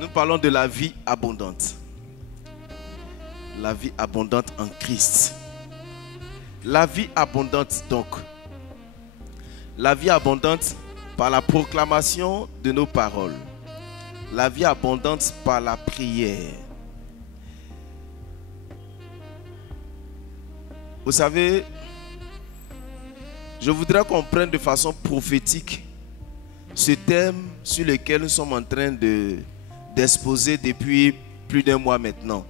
Nous parlons de la vie abondante. La vie abondante en Christ. La vie abondante donc. La vie abondante par la proclamation de nos paroles. La vie abondante par la prière. Vous savez, je voudrais qu'on prenne de façon prophétique ce thème sur lequel nous sommes en train d'exposer depuis plus d'1 mois maintenant.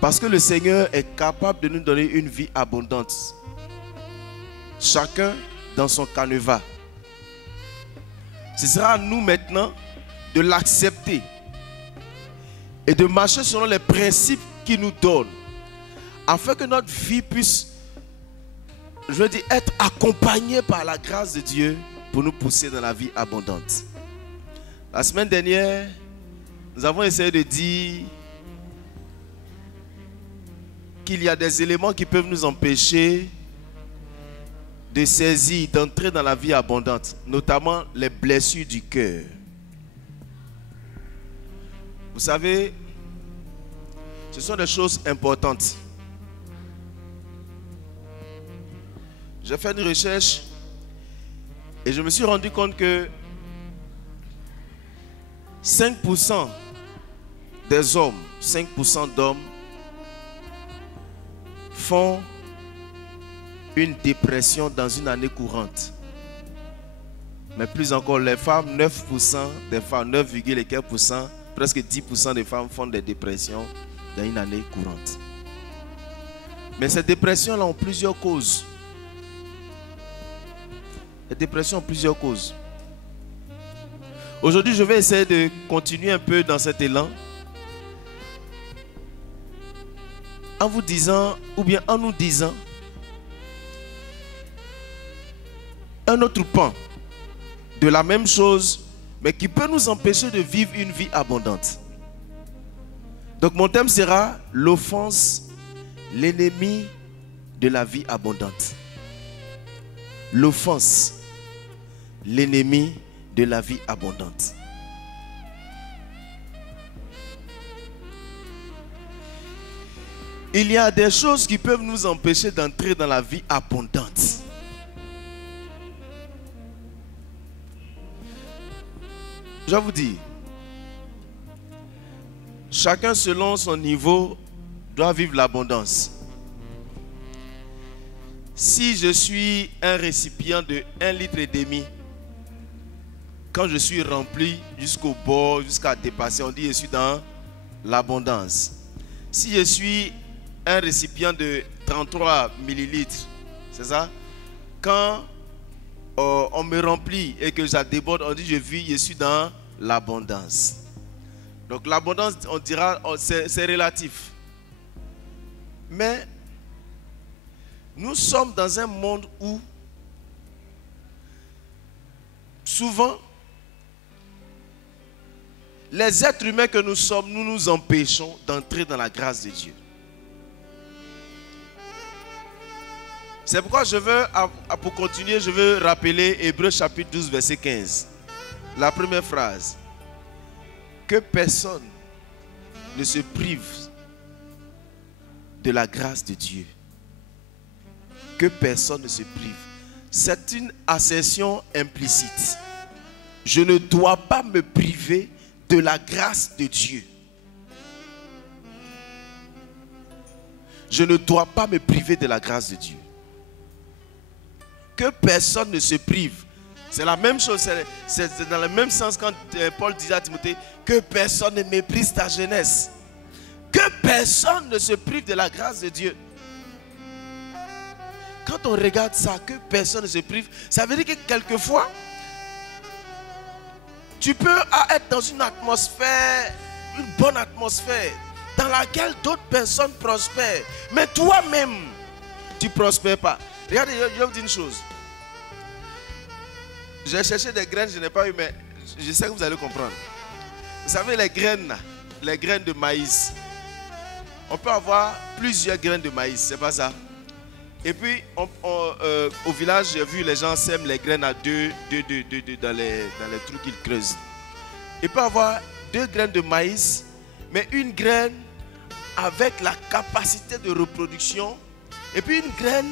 Parce que le Seigneur est capable de nous donner une vie abondante. Chacun dans son canevas. Ce sera à nous maintenant de l'accepter et de marcher selon les principes qu'il nous donne, afin que notre vie puisse, je veux dire, être accompagnée par la grâce de Dieu pour nous pousser dans la vie abondante. La semaine dernière, nous avons essayé de dire qu'il y a des éléments qui peuvent nous empêcher de saisir, d'entrer dans la vie abondante, notamment les blessures du cœur. Vous savez, ce sont des choses importantes. J'ai fait une recherche et je me suis rendu compte que 5% des hommes, 5% d'hommes font une dépression dans une année courante. Mais plus encore, les femmes, 9% des femmes, 9, et quelques %, presque 10% des femmes font des dépressions dans une année courante. Mais ces dépressions-là ont plusieurs causes. Les dépressions ont plusieurs causes. Aujourd'hui, je vais essayer de continuer un peu dans cet élan en vous disant, ou bien en nous disant, un autre pan de la même chose, mais qui peut nous empêcher de vivre une vie abondante. Donc mon thème sera l'offense, l'ennemi de la vie abondante. L'offense, l'ennemi de la vie abondante. Il y a des choses qui peuvent nous empêcher d'entrer dans la vie abondante. Je vais vous dire, chacun selon son niveau doit vivre l'abondance. Si je suis un récipient de 1,5 litre, quand je suis rempli jusqu'au bord, jusqu'à dépasser, on dit je suis dans l'abondance. Si je suis un récipient de 33 millilitres, c'est ça? Quand on me remplit et que ça déborde, on dit je suis dans l'abondance. Donc l'abondance, on dira, c'est relatif. Mais nous sommes dans un monde où souvent les êtres humains que nous sommes, nous nous empêchons d'entrer dans la grâce de Dieu. C'est pourquoi je veux, pour continuer, je veux rappeler Hébreux chapitre 12, verset 15. La première phrase. Que personne ne se prive de la grâce de Dieu. Que personne ne se prive. C'est une assertion implicite. Je ne dois pas me priver de la grâce de Dieu. Je ne dois pas me priver de la grâce de Dieu. Que personne ne se prive. C'est la même chose, c'est dans le même sens quand Paul disait à Timothée que personne ne méprise ta jeunesse. Que personne ne se prive de la grâce de Dieu. Quand on regarde ça, que personne ne se prive, ça veut dire que quelquefois, tu peux être dans une atmosphère, une bonne atmosphère, dans laquelle d'autres personnes prospèrent. Mais toi-même, tu ne prospères pas. Regardez, je vais vous dire une chose. J'ai cherché des graines, je n'ai pas eu, mais je sais que vous allez comprendre. Vous savez, les graines de maïs. On peut avoir plusieurs graines de maïs, c'est pas ça? Et puis, au village, j'ai vu les gens sèment les graines à deux dans les trous qu'ils creusent. il peut avoir 2 graines de maïs, mais une graine avec la capacité de reproduction, et puis une graine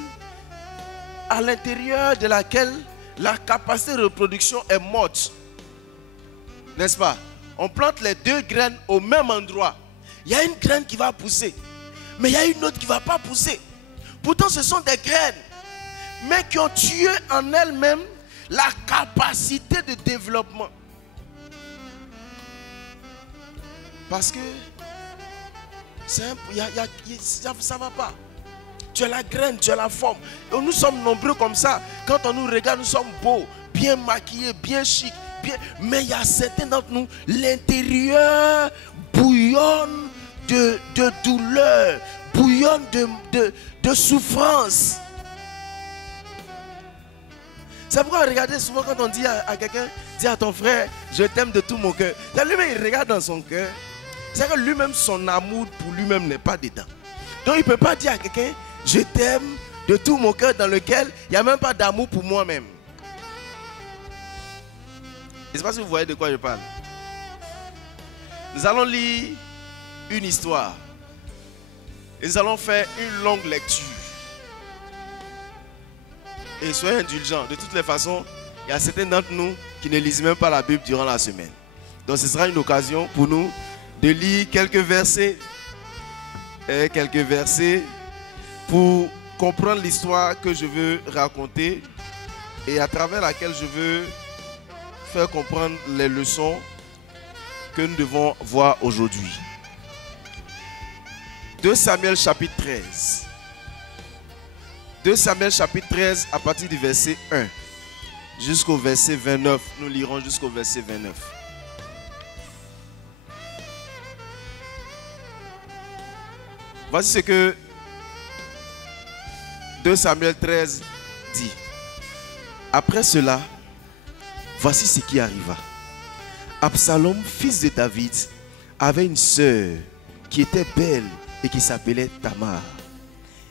à l'intérieur de laquelle la capacité de reproduction est morte. N'est-ce pas? On plante les 2 graines au même endroit. Il y a une graine qui va pousser, mais il y a une autre qui ne va pas pousser. Pourtant, ce sont des graines, mais qui ont tué en elles-mêmes la capacité de développement. Parce que ça ne va pas. Tu as la graine, tu as la forme. Et nous sommes nombreux comme ça. Quand on nous regarde, nous sommes beaux, bien maquillés, bien chics. Mais il y a certains d'entre nous, l'intérieur bouillonne de douleur, bouillonne de souffrance. C'est pourquoi regardez souvent quand on dit à quelqu'un, dis à ton frère, je t'aime de tout mon cœur. Lui-même il regarde dans son cœur. C'est que lui-même son amour pour lui-même n'est pas dedans. Donc il ne peut pas dire à quelqu'un, je t'aime de tout mon cœur dans lequel il n'y a même pas d'amour pour moi-même. Je ne sais pas si vous voyez de quoi je parle. Nous allons lire une histoire. Et nous allons faire une longue lecture. Et soyez indulgents. De toutes les façons, il y a certains d'entre nous qui ne lisent même pas la Bible durant la semaine. Donc ce sera une occasion pour nous de lire quelques versets pour comprendre l'histoire que je veux raconter et à travers laquelle je veux faire comprendre les leçons que nous devons voir aujourd'hui. 2 Samuel chapitre 13. 2 Samuel chapitre 13 à partir du verset 1 jusqu'au verset 29. Nous lirons jusqu'au verset 29. Voici ce que 2 Samuel 13 dit. Après cela, voici ce qui arriva. Absalom, fils de David, avait une sœur qui était belle et qui s'appelait Tamar.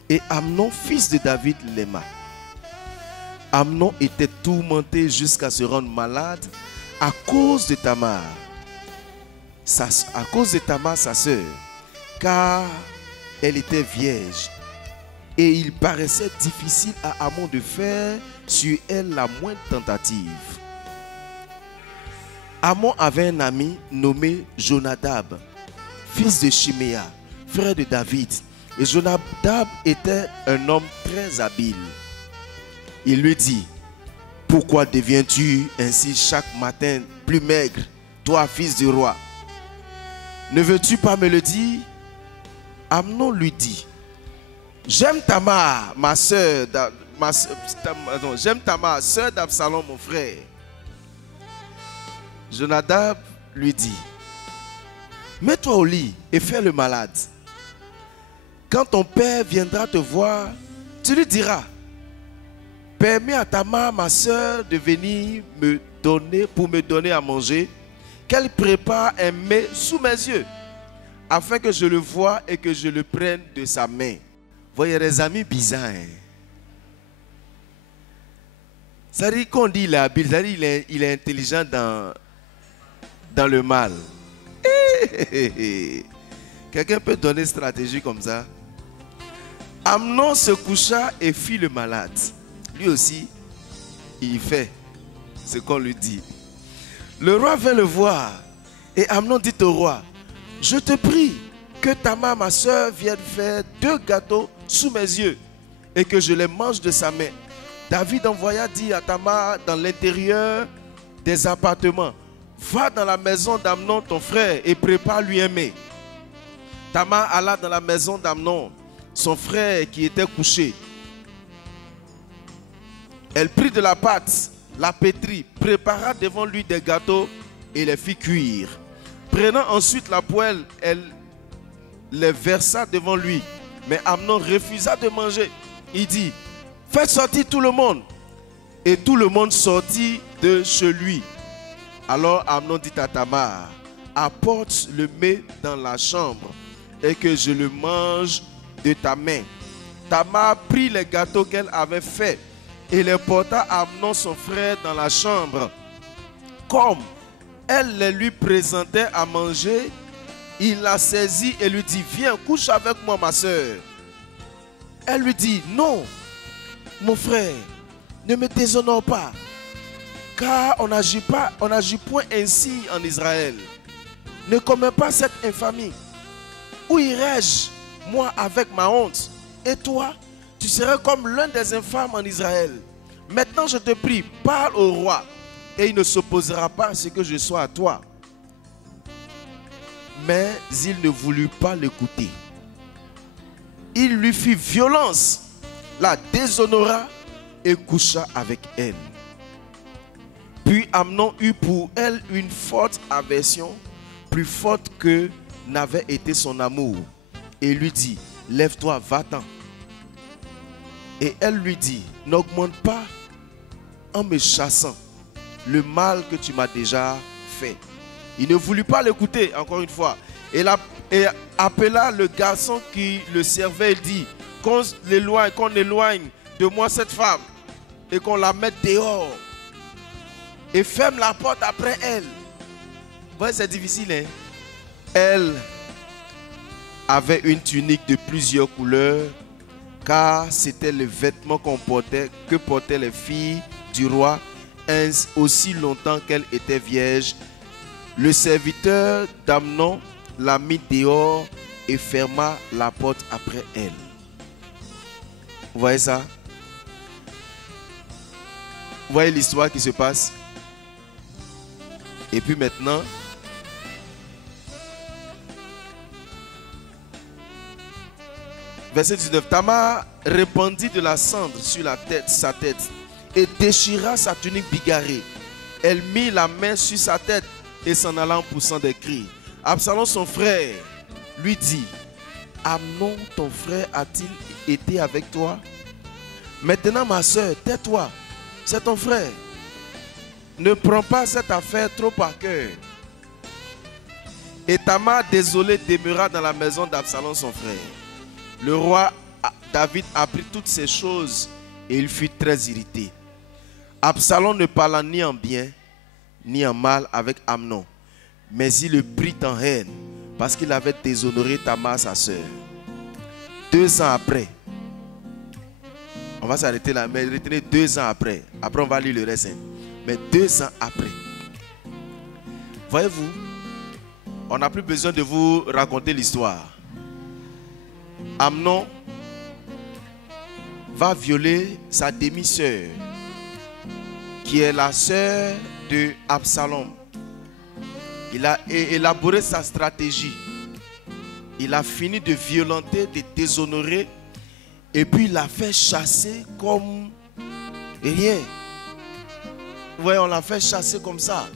Et Amnon, fils de David, l'aima. Amnon était tourmenté jusqu'à se rendre malade à cause de Tamar. À cause de Tamar, sa sœur, car elle était vierge. Et il paraissait difficile à Amnon de faire sur elle la moindre tentative. Amnon avait un ami nommé Jonadab, fils de Chiméa, frère de David. Et Jonadab était un homme très habile. Il lui dit, pourquoi deviens-tu ainsi chaque matin plus maigre, toi fils du roi? Ne veux-tu pas me le dire? Amnon lui dit, j'aime Tamar, j'aime Tamar, sœur d'Absalom, mon frère. Jonadab lui dit, mets-toi au lit et fais le malade. Quand ton père viendra te voir, tu lui diras, permets à Tamar, ma sœur, de venir pour me donner à manger, qu'elle prépare un mets sous mes yeux, afin que je le voie et que je le prenne de sa main. Voyez les amis bizarres. Hein? Ça dit qu'on dit il est habile, ça dit il est intelligent dans le mal. Quelqu'un peut donner une stratégie comme ça? Amnon se coucha et fit le malade. Lui aussi, il fait ce qu'on lui dit. Le roi vint le voir et Amnon dit au roi, je te prie que Tamar, ma soeur, vienne faire 2 gâteaux sous mes yeux et que je les mange de sa main. David envoya dire à Tamar dans l'intérieur des appartements, va dans la maison d'Amnon ton frère et prépare-lui un mets. Tamar alla dans la maison d'Amnon, son frère qui était couché. Elle prit de la pâte, la pétrit, prépara devant lui des gâteaux et les fit cuire. Prenant ensuite la poêle, elle les versa devant lui. Mais Amnon refusa de manger. Il dit, faites sortir tout le monde. Et tout le monde sortit de chez lui. Alors Amnon dit à Tamar, apporte le mets dans la chambre et que je le mange de ta main. Tamar prit les gâteaux qu'elle avait faits et les porta à Amnon son frère dans la chambre, comme elle les lui présentait à manger. Il la saisit et lui dit, viens, couche avec moi, ma soeur. Elle lui dit, non, mon frère, ne me déshonore pas, car on n'agit point ainsi en Israël. Ne commets pas cette infamie. Où irai-je, moi, avec ma honte? Et toi, tu serais comme l'un des infâmes en Israël. Maintenant, je te prie, parle au roi, et il ne s'opposera pas à ce que je sois à toi. Mais il ne voulut pas l'écouter. Il lui fit violence, la déshonora et coucha avec elle. Puis Amnon eut pour elle une forte aversion, plus forte que n'avait été son amour, et lui dit, lève-toi, va-t'en. Et elle lui dit, n'augmente pas en me chassant le mal que tu m'as déjà fait. Il ne voulut pas l'écouter, encore une fois. Et appela le garçon qui le servait et dit, qu'on éloigne de moi cette femme et qu'on la mette dehors. Et ferme la porte après elle. Vous voyez, c'est difficile, hein? Elle avait une tunique de plusieurs couleurs, car c'était le vêtement que portaient les filles du roi, aussi longtemps qu'elle était vierge. Le serviteur d'Amnon la mit dehors et ferma la porte après elle. Vous voyez ça? Vous voyez l'histoire qui se passe? Et puis maintenant, verset 19, Tamar répandit de la cendre sur sa tête et déchira sa tunique bigarrée. Elle mit la main sur sa tête et s'en alla en poussant des cris. Absalom, son frère, lui dit, Amnon, ton frère, a-t-il été avec toi? Maintenant, ma soeur, tais-toi, c'est ton frère. Ne prends pas cette affaire trop à cœur. Et Tamar, désolé, demeura dans la maison d'Absalom, son frère. Le roi David apprit toutes ces choses et il fut très irrité. Absalom ne parla ni en bien ni en mal avec Amnon, mais il le prit en haine parce qu'il avait déshonoré Tamar, sa soeur. 2 ans après, on va s'arrêter là, mais retenez 2 ans après. Après, on va lire le reste. Mais 2 ans après, voyez-vous, on n'a plus besoin de vous raconter l'histoire. Amnon va violer sa demi-sœur, qui est la sœur de Absalom. Il a élaboré sa stratégie. Il a fini de violenter, de déshonorer, et puis il l'a fait chasser comme rien. Vous voyez, on l'a fait chasser comme ça.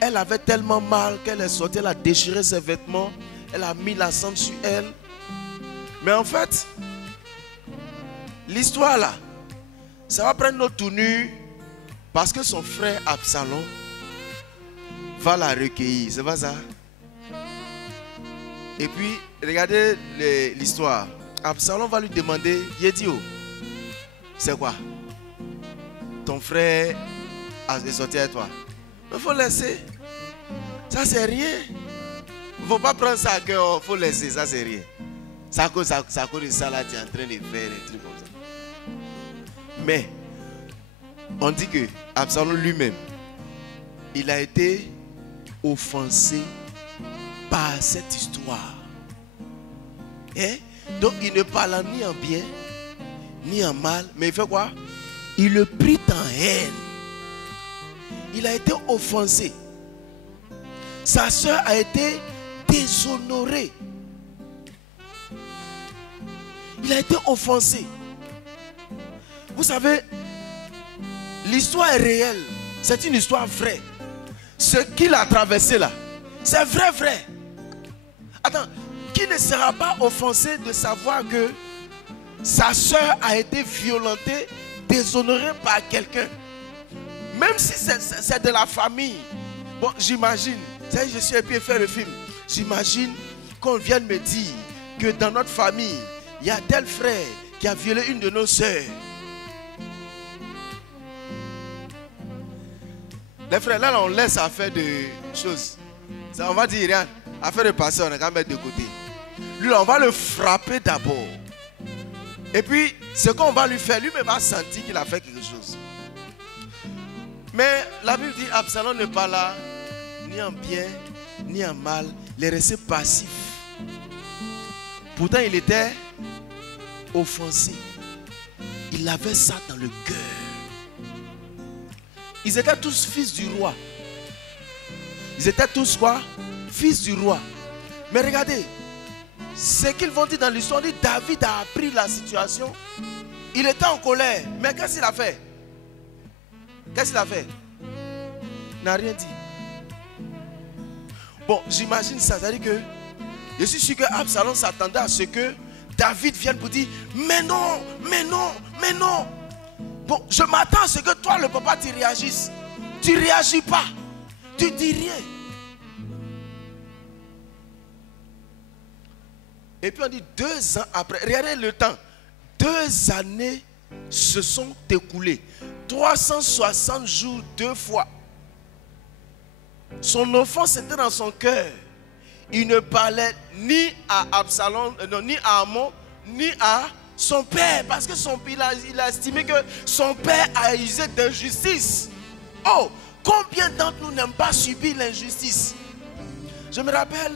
Elle avait tellement mal qu'elle est sortie, elle a déchiré ses vêtements, elle a mis la cendre sur elle. Mais en fait, l'histoire là, ça va prendre notre tournure parce que son frère Absalom va la recueillir. C'est pas ça? Et puis, regardez l'histoire. Absalom va lui demander, Yedio, c'est quoi? Ton frère est sorti avec toi. Il faut laisser. Ça, c'est rien. Il ne faut pas prendre ça à cœur. Il faut laisser. Ça, c'est rien. Ça cause de ça, là, tu es en train de faire des trucs comme ça. Mais, on dit que Absalom lui-même, il a été offensé par cette histoire. Et donc, il ne parle ni en bien, ni en mal. Mais il fait quoi? Il le prit en haine. Il a été offensé. Sa soeur a été déshonorée. Il a été offensé. Vous savez, l'histoire est réelle. C'est une histoire vraie. Ce qu'il a traversé là, c'est vrai. Attends, qui ne sera pas offensé de savoir que sa soeur a été violentée, déshonorée par quelqu'un? Même si c'est de la famille. Bon, j'imagine, je suis épais faire le film. J'imagine qu'on vienne me dire que dans notre famille, il y a tel frère qui a violé une de nos sœurs. Les frères, là, on laisse affaire de choses. Ça, on va dire rien. Affaire de passé, on a qu'à mettre de côté. Lui, on va le frapper d'abord. Et puis, ce qu'on va lui faire, lui-même va sentir qu'il a fait quelque chose. Mais la Bible dit, Absalom n'est pas là, ni en bien, ni en mal. Il est resté passif. Pourtant, il était offensé. Il avait ça dans le cœur. Ils étaient tous fils du roi. Ils étaient tous quoi? Fils du roi. Mais regardez, ce qu'ils vont dire dans l'histoire, dit David a appris la situation. Il était en colère. Mais qu'est-ce qu'il a fait? Qu'est-ce qu'il a fait? Il n'a rien dit. Bon, j'imagine ça. C'est-à-dire que je suis sûr que Absalom s'attendait à ce que David vienne pour dire mais non, mais non, mais non. Bon, je m'attends à ce que toi, le papa, tu réagisses. Tu ne réagis pas. Tu ne dis rien. Et puis on dit 2 ans après. Regardez le temps. 2 années se sont écoulées. 360 jours 2 fois. Son offense était dans son cœur. Il ne parlait ni à Absalom, ni à Amon, ni à son père. Parce que il a estimé que son père a usé d'injustice. Oh, combien d'entre nous n'aiment pas subir l'injustice? Je me rappelle,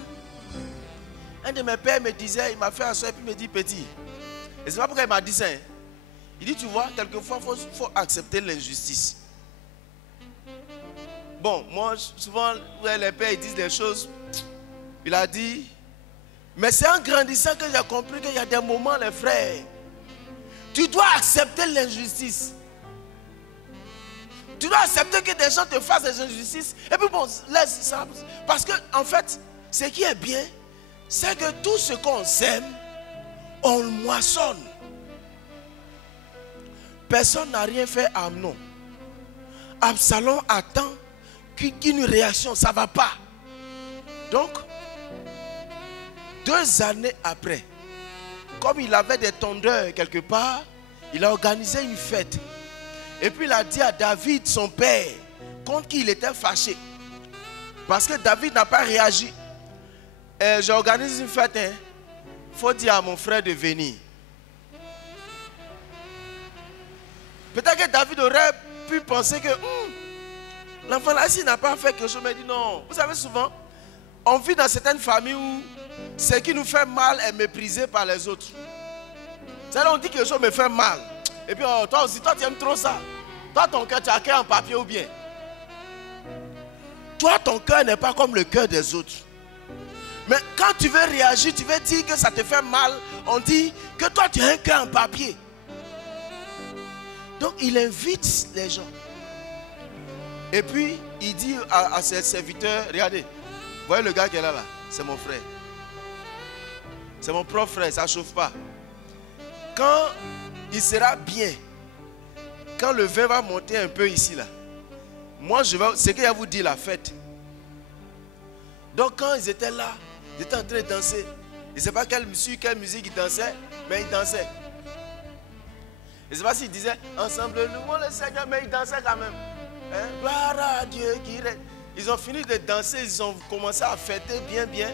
un de mes pères me disait, il m'a fait asseoir et puis il me dit petit. Et c'est pas pourquoi il m'a dit ça. Hein. Il dit, tu vois, quelquefois, il faut accepter l'injustice. Bon, moi, souvent, les pères ils disent des choses. Il a dit, mais c'est en grandissant que j'ai compris qu'il y a des moments, les frères, tu dois accepter l'injustice. Tu dois accepter que des gens te fassent des injustices. Et puis bon, laisse ça. Parce que, en fait, ce qui est bien, c'est que tout ce qu'on sème, on le moissonne. Personne n'a rien fait à Amnon. Absalom attend qu'une réaction, ça ne va pas. Donc, 2 années après, comme il avait des tondeurs quelque part, il a organisé une fête. Et puis il a dit à David, son père, contre qui il était fâché. Parce que David n'a pas réagi. J'organise une fête. Il faut dire à mon frère de venir. Peut-être que David aurait pu penser que l'enfant là, s'il n'a pas fait quelque chose, mais il dit non. Vous savez, souvent, on vit dans certaines familles où ce qui nous fait mal est méprisé par les autres. C'est-à-dire, on dit que quelque chose me fait mal. Et puis, oh, toi aussi, toi, tu aimes trop ça. Toi, ton cœur, tu as un cœur en papier ou bien. Toi, ton cœur n'est pas comme le cœur des autres. Mais quand tu veux réagir, tu veux dire que ça te fait mal, on dit que toi, tu as un cœur en papier. Donc, il invite les gens. Et puis, il dit à ses serviteurs, regardez, vous voyez le gars qui est là, c'est mon frère. C'est mon propre frère, ça ne chauffe pas. Quand il sera bien, quand le vin va monter un peu ici, là, moi, c'est qu'il va vous dire la fête. Donc, quand ils étaient là, ils étaient en train de danser. Je ne sais pas quelle musique ils dansaient, mais ils dansaient. Je ne sais pas s'ils disaient ensemble, louons le Seigneur, mais ils dansaient quand même. Hein? Gloire à Dieu qui règne. Ils ont fini de danser, ils ont commencé à fêter bien, bien.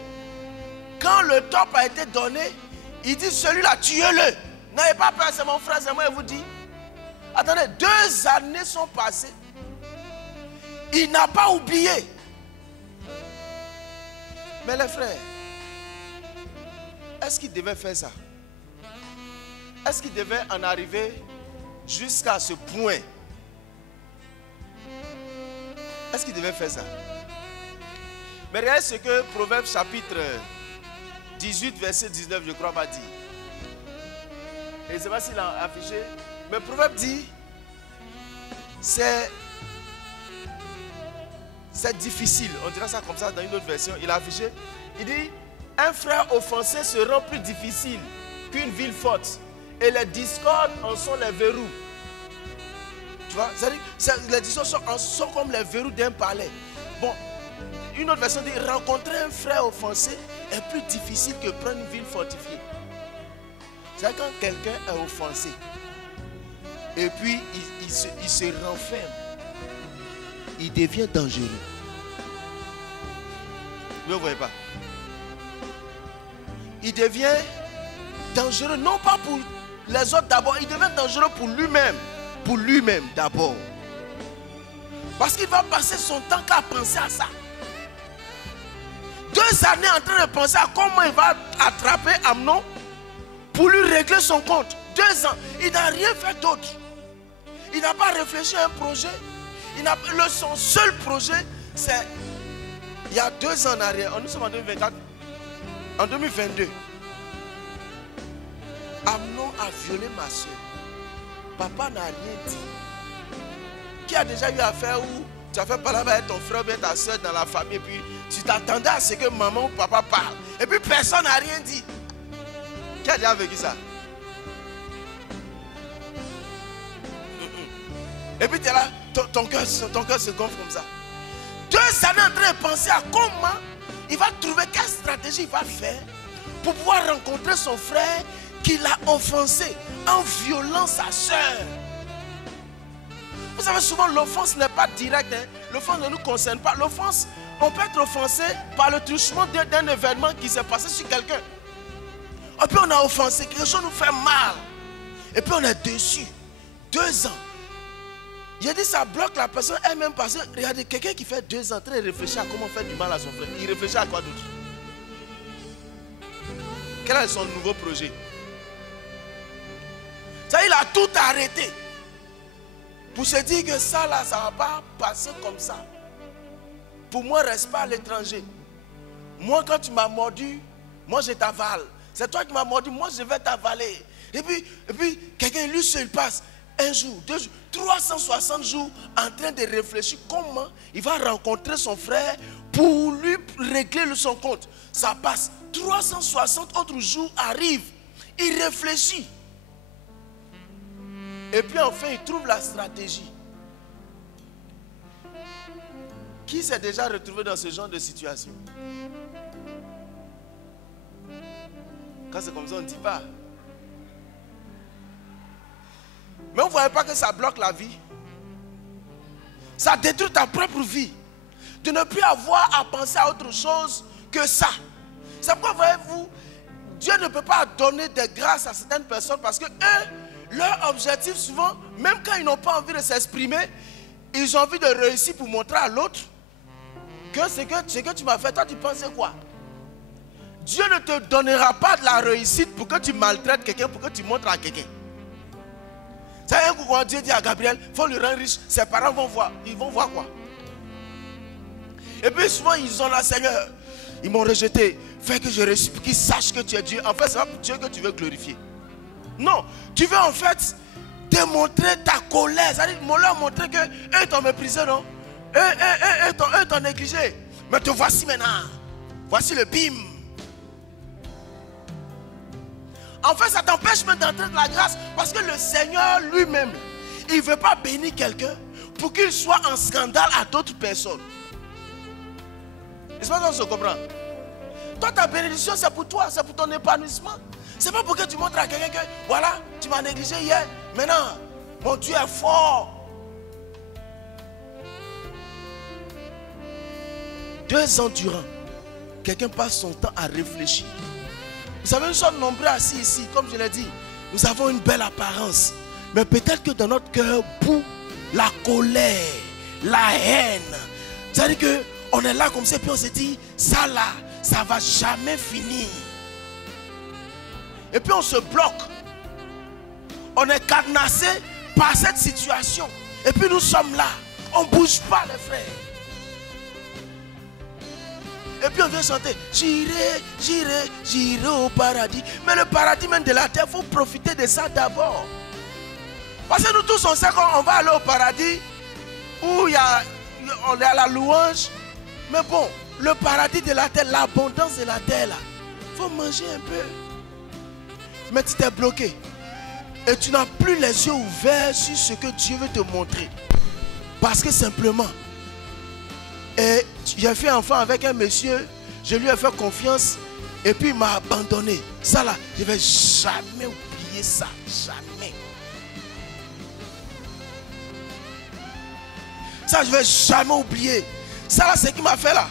Quand le top a été donné, il dit celui-là, tuez-le. N'ayez pas peur, c'est mon frère, c'est moi, il vous dit. Attendez, 2 années sont passées. Il n'a pas oublié. Mais les frères, est-ce qu'il devait faire ça? Est-ce qu'il devait en arriver jusqu'à ce point? Est-ce qu'il devait faire ça? Mais regardez ce que Proverbe chapitre 18, verset 19, je crois, va dire. Et je ne sais pas s'il a affiché. Mais Proverbe dit, c'est difficile. On dira ça comme ça dans une autre version. Il a affiché. Il dit, un frère offensé se rend plus difficile qu'une ville forte. Et les discordes en sont les verrous. Tu vois, les discordes sont comme les verrous d'un palais. Bon, une autre version dit, rencontrer un frère offensé est plus difficile que prendre une ville fortifiée. C'est quand quelqu'un est offensé. Et puis, il se renferme. il devient dangereux. Vous ne voyez pas? Il devient dangereux, non pas pour les autres d'abord, il devient dangereux pour lui-même. Pour lui-même d'abord. Parce qu'il va passer son temps qu'à penser à ça. 2 années en train de penser à comment il va attraper Amnon pour lui régler son compte. 2 ans, il n'a rien fait d'autre. Il n'a pas réfléchi à un projet. Son seul projet, c'est il y a 2 ans en arrière. Nous sommes en 2024. En 2022, Amnon a violé ma soeur. Papa n'a rien dit. Qui a déjà eu affaire où tu as fait parler avec ton frère ou ta soeur dans la famille et puis tu t'attendais à ce que maman ou papa parle et puis personne n'a rien dit. Qui a déjà vécu ça? Et puis tu es là, ton cœur se gonfle comme ça. 2 années en train de penser à comment il va trouver, quelle stratégie il va faire pour pouvoir rencontrer son frère qui l'a offensé en violant sa soeur. Vous savez, souvent l'offense n'est pas directe. Hein? L'offense ne nous concerne pas. L'offense, on peut être offensé par le truchement d'un événement qui s'est passé sur quelqu'un. Et puis on a offensé, quelque chose nous fait mal. Et puis on est déçu. 2 ans. J'ai dit ça bloque la personne elle-même parce que regardez, quelqu'un qui fait 2 ans, très réfléchir à comment faire du mal à son frère. Il réfléchit à quoi d'autre? Quel est son nouveau projet? Ça, il a tout arrêté. Pour se dire que ça là, ça ne va pas passer comme ça. Pour moi, reste pas à l'étranger. Moi, quand tu m'as mordu, moi je t'avale. C'est toi qui m'as mordu, moi je vais t'avaler. Et puis quelqu'un, lui seul passe 1 jour, 2 jours, 360 jours en train de réfléchir comment il va rencontrer son frère pour lui régler son compte. Ça passe. 360 autres jours arrivent. Il réfléchit. Et puis enfin, il trouve la stratégie. Qui s'est déjà retrouvé dans ce genre de situation? Quand c'est comme ça, on ne dit pas. Mais vous ne voyez pas que ça bloque la vie? Ça détruit ta propre vie. De ne plus avoir à penser à autre chose que ça. C'est pourquoi, voyez-vous, Dieu ne peut pas donner des grâces à certaines personnes parce que eux, leur objectif souvent, même quand ils n'ont pas envie de s'exprimer, ils ont envie de réussir pour montrer à l'autre que ce que tu m'as fait, toi tu pensais quoi? Dieu ne te donnera pas de la réussite pour que tu maltraites quelqu'un, pour que tu montres à quelqu'un. C'est un coup quand Dieu dit à Gabriel, il faut le rendre riche, ses parents vont voir. Ils vont voir quoi? Et puis souvent ils ont la Seigneur, ils m'ont rejeté, fais que je réussisse, pour qu'ils sachent que tu es Dieu. En fait, c'est pas pour Dieu que tu veux glorifier. Non, tu veux en fait démontrer ta colère. C'est-à-dire leur montrer que eux t'ont méprisé, non? Eux t'ont négligé. Mais te voici maintenant. Voici le bim. En fait, ça t'empêche même d'entrer dans la grâce. Parce que le Seigneur lui-même, il ne veut pas bénir quelqu'un pour qu'il soit en scandale à d'autres personnes. Est-ce que ça se comprend? Toi, ta bénédiction, c'est pour toi, c'est pour ton épanouissement. C'est pas pour que tu montres à quelqu'un que, voilà, tu m'as négligé hier. Maintenant, mon Dieu est fort. 2 ans durant, quelqu'un passe son temps à réfléchir. Vous savez, nous sommes nombreux assis ici, comme je l'ai dit. Nous avons une belle apparence. Mais peut-être que dans notre cœur bout la colère, la haine. C'est-à-dire qu'on est là comme ça, puis on se dit, ça là, ça ne va jamais finir. Et puis on se bloque. On est cadenassé par cette situation. Et puis nous sommes là. On ne bouge pas, les frères. Et puis on vient chanter, j'irai, j'irai, j'irai au paradis. Mais le paradis même de la terre, il faut profiter de ça d'abord. Parce que nous tous, on sait qu'on va aller au paradis où on est à la louange. Mais bon, le paradis de la terre, l'abondance de la terre, là, il faut manger un peu. Mais tu t'es bloqué. Et tu n'as plus les yeux ouverts sur ce que Dieu veut te montrer. Parce que simplement, j'ai fait enfant avec un monsieur, je lui ai fait confiance et puis il m'a abandonné. Ça là, je ne vais jamais oublier ça. Jamais. Ça, je ne vais jamais oublier. Ça, là, c'est ce qui m'a fait là.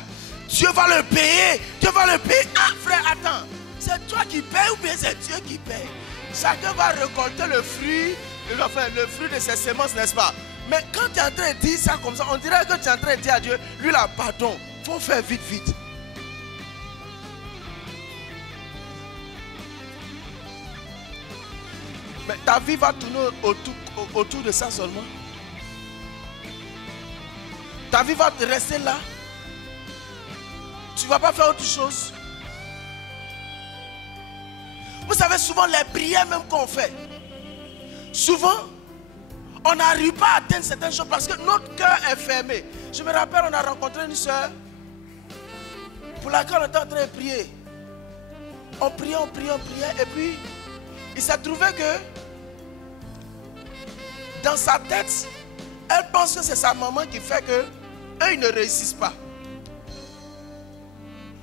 Dieu va le payer. Dieu va le payer. Ah, frère, attends. C'est toi qui payes ou bien c'est Dieu qui paye? Chacun va récolter le fruit, enfin, le fruit de ses semences, n'est-ce pas? Mais quand tu es en train de dire ça comme ça, on dirait que tu es en train de dire à Dieu, lui là, pardon, il faut faire vite, vite. Mais ta vie va tourner autour de ça seulement. Ta vie va te rester là. Tu ne vas pas faire autre chose. Vous savez, souvent les prières même qu'on fait, souvent, on n'arrive pas à atteindre certaines choses parce que notre cœur est fermé. Je me rappelle, on a rencontré une soeur pour laquelle on était en train de prier. On priait, et puis il s'est trouvé que dans sa tête, elle pense que c'est sa maman qui fait que eux, ils ne réussissent pas.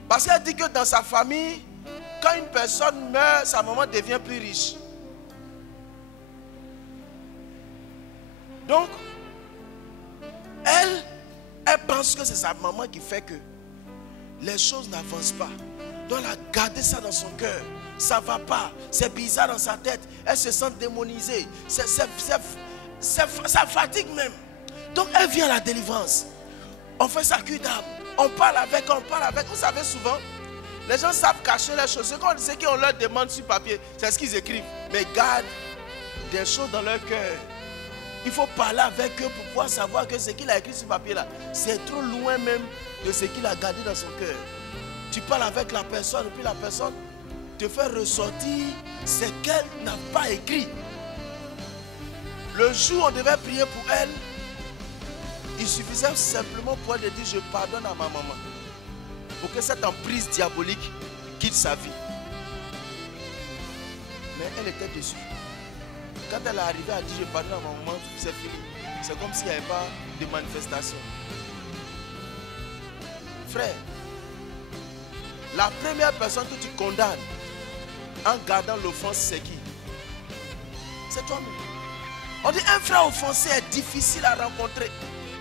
Parce qu'elle dit que dans sa famille, quand une personne meurt, sa maman devient plus riche. Donc, elle pense que c'est sa maman qui fait que les choses n'avancent pas. Donc, elle a gardé ça dans son cœur. Ça ne va pas. C'est bizarre dans sa tête. Elle se sent démonisée. Ça fatigue même. Donc, elle vient à la délivrance. On fait sa cure d'âme. On parle avec. Vous savez, souvent, les gens savent cacher les choses. Ce qu'on leur demande sur papier, c'est ce qu'ils écrivent. Mais gardent des choses dans leur cœur. Il faut parler avec eux pour pouvoir savoir que ce qu'il a écrit sur papier là, c'est trop loin même de ce qu'il a gardé dans son cœur. Tu parles avec la personne et puis la personne te fait ressortir ce qu'elle n'a pas écrit. Le jour où on devait prier pour elle, il suffisait simplement pour elle de dire je pardonne à ma maman. Pour que cette emprise diabolique quitte sa vie. Mais elle était déçue. Quand elle est arrivée, elle a dit je pardonne à ma maman, c'est fini. C'est comme s'il n'y avait pas de manifestation. Frère, la première personne que tu condamnes en gardant l'offense, c'est qui? C'est toi-même. On dit un frère offensé est difficile à rencontrer.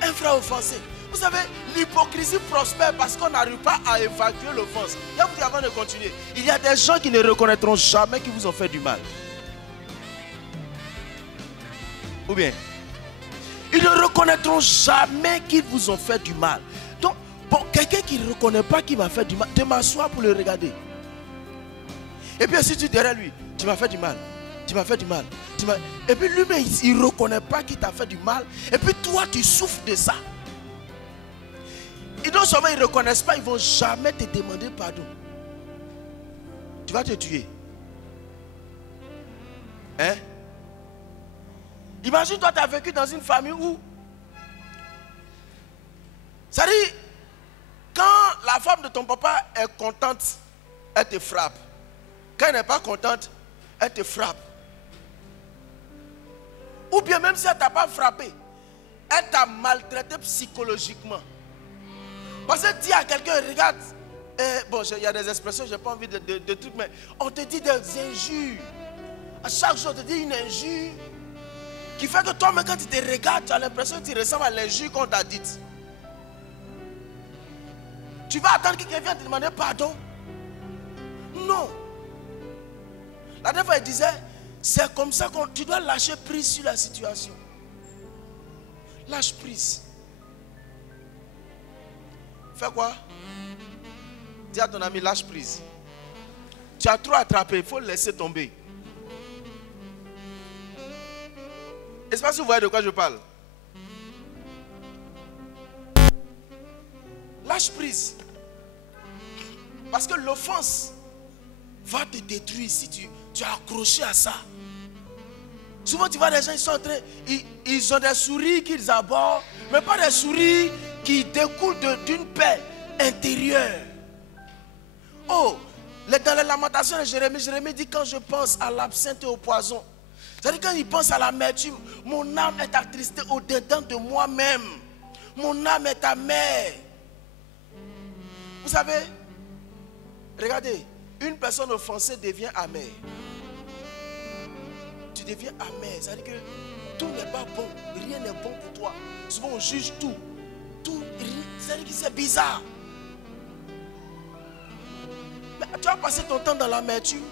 Un frère offensé. Vous savez, l'hypocrisie prospère parce qu'on n'arrive pas à évacuer l'offense. Et vous dites avant de continuer, il y a des gens qui ne reconnaîtront jamais qu'ils vous ont fait du mal. Ou bien, ils ne reconnaîtront jamais qu'ils vous ont fait du mal. Donc, bon, quelqu'un qui ne reconnaît pas qu'il m'a fait du mal, de m'asseoir pour le regarder. Et puis si tu dis derrière lui, tu m'as fait du mal. Tu m'as fait du mal. Et puis lui-même, il ne reconnaît pas qu'il t'a fait du mal. Et puis toi, tu souffres de ça. Et non seulement ils ne reconnaissent pas, ils ne vont jamais te demander pardon. Tu vas te tuer. Hein? Imagine toi, tu as vécu dans une famille où, ça dit, quand la femme de ton papa est contente, elle te frappe. Quand elle n'est pas contente, elle te frappe. Ou bien même si elle ne t'a pas frappé, elle t'a maltraité psychologiquement. Parce que dis à quelqu'un, regarde, bon, il y a des expressions, je n'ai pas envie de trucs, mais on te dit des injures. À chaque jour, on te dit une injure qui fait que toi-même, quand tu te regardes, tu as l'impression que tu ressembles à l'injure qu'on t'a dite. Tu vas attendre que quelqu'un vienne te demander pardon? Non. La dernière fois, il disait, c'est comme ça que tu dois lâcher prise sur la situation. Lâche prise. Fais quoi? Dis à ton ami, lâche prise. Tu as trop attrapé, il faut le laisser tomber. Est-ce que vous voyez de quoi je parle? Lâche prise. Parce que l'offense va te détruire si tu es accroché à ça. Souvent tu vois des gens, ils sont en train, ils ont des sourires qu'ils abordent, mais pas des sourires qui découlent d'une paix intérieure. Oh, dans les lamentations de Jérémie dit quand je pense à l'absinthe et au poison. C'est-à-dire quand il pense à l'amertume, mon âme est attristée au-dedans de moi-même. Mon âme est amère. Vous savez, regardez, une personne offensée devient amère. Tu deviens amer. C'est-à-dire que tout n'est pas bon. Rien n'est bon pour toi. Souvent on juge tout. C'est-à-dire que c'est bizarre. Mais tu as passé ton temps dans l'amertume.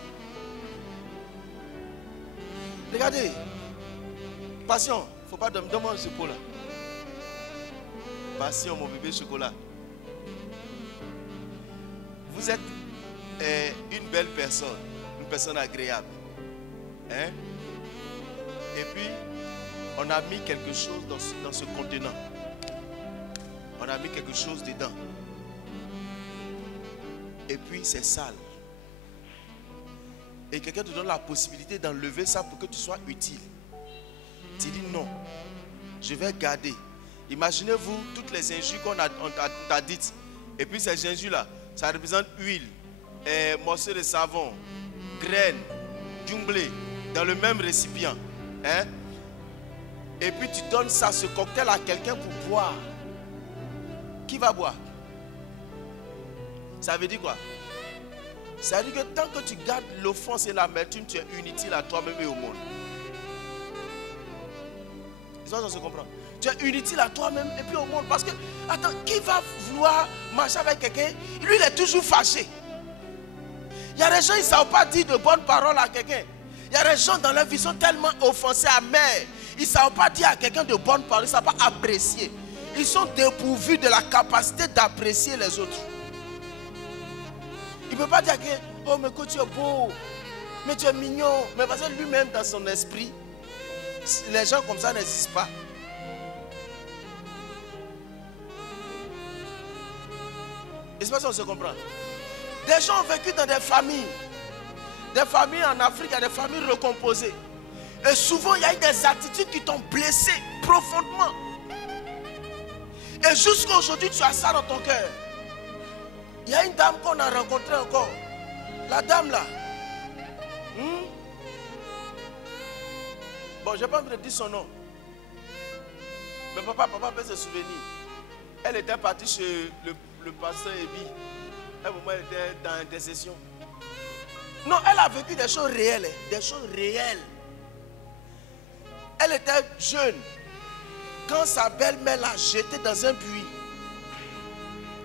Regardez. Passion. Il ne faut pas demander ce pot là. Passion, mon bébé chocolat. Vous êtes une belle personne. Une personne agréable. Hein? Et puis, on a mis quelque chose dans ce contenant. On a mis quelque chose dedans. Et puis, c'est sale. Et quelqu'un te donne la possibilité d'enlever ça pour que tu sois utile. Tu dis non. Je vais garder. Imaginez-vous toutes les injures qu'on t'a dites. Et puis, ces injures-là, ça représente huile, morceaux de savon, graines, du blé, dans le même récipient. Hein? Et puis tu donnes ça, ce cocktail à quelqu'un pour boire. Qui va boire? Ça veut dire quoi? Ça veut dire que tant que tu gardes l'offense et l'amertume, tu es inutile à toi-même et au monde. Ça se comprend. Tu es inutile à toi-même et puis au monde. Parce que, attends, qui va vouloir marcher avec quelqu'un? Lui, il est toujours fâché. Il y a des gens, ils ne savent pas dire de bonnes paroles à quelqu'un. Il y a des gens dans leur vie, ils sont tellement offensés, amers. Ils ne savent pas dire à quelqu'un de bonnes paroles. Ils ne savent pas apprécier. Ils sont dépourvus de la capacité d'apprécier les autres. Il ne peut pas dire que, oh, mais que tu es beau, mais tu es mignon. Mais parce que lui-même, dans son esprit, les gens comme ça n'existent pas. Et c'est pas ça qu'on se comprend. Des gens ont vécu dans des familles. Des familles en Afrique, il y a des familles recomposées. Et souvent, il y a eu des attitudes qui t'ont blessé profondément. Et jusqu'à aujourd'hui, tu as ça dans ton cœur. Il y a une dame qu'on a rencontrée encore. La dame là. Bon, je n'ai pas envie de dire son nom. Mais papa peut se souvenir. Elle était partie chez le pasteur Ebi. À un moment, elle était dans l'intercession. Non, elle a vécu des choses réelles. Des choses réelles. Elle était jeune. Quand sa belle-mère l'a jetée dans un puits.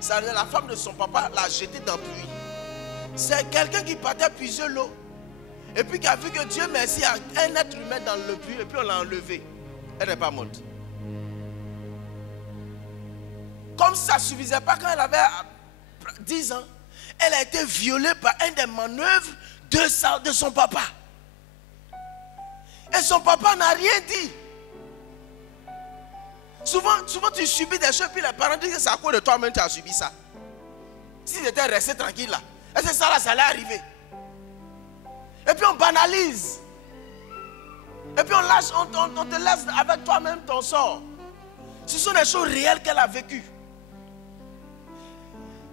La femme de son papa l'a jetée dans le puits. C'est quelqu'un qui partait puiser l'eau. Et puis qui a vu que Dieu merci à un être humain dans le puits. Et puis on l'a enlevé. Elle n'est pas morte. Comme ça ne suffisait pas, quand elle avait 10 ans, elle a été violée par un des manœuvres de son papa. Et son papa n'a rien dit. Souvent tu subis des choses, puis les parents disent que c'est à cause de toi-même que tu as subi ça. Si tu étais resté tranquille là, est-ce que ça là, ça allait arriver? Et puis on banalise. Et puis on te laisse avec toi-même ton sort. Ce sont des choses réelles qu'elle a vécues.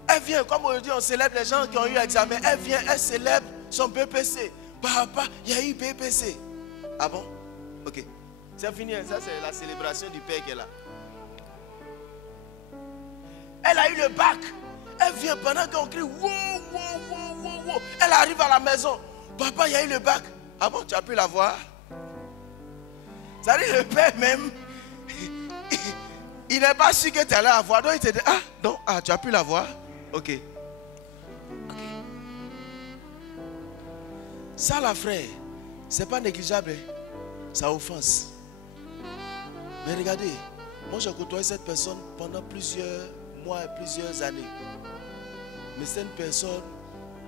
Elle vient, comme on dit, on célèbre les gens qui ont eu examen. Elle vient, elle célèbre son BPC. Papa, il y a eu BPC. Ah bon? Ok. C'est fini, ça c'est la célébration du père qui est là. Elle a eu le bac. Elle vient pendant qu'on crie, wow, wow, wow, wow, wow. Elle arrive à la maison. Papa, il y a eu le bac. Ah bon, tu as pu la voir? Ça dit, le père même, il n'est pas sûr que tu allais la voir. Donc il te dit, ah, non, ah, tu as pu la voir? Ok. Ça, la frère, c'est pas négligeable. Ça offense. Mais regardez, moi j'ai côtoyé cette personne pendant plusieurs mois et plusieurs années. Mais c'est une personne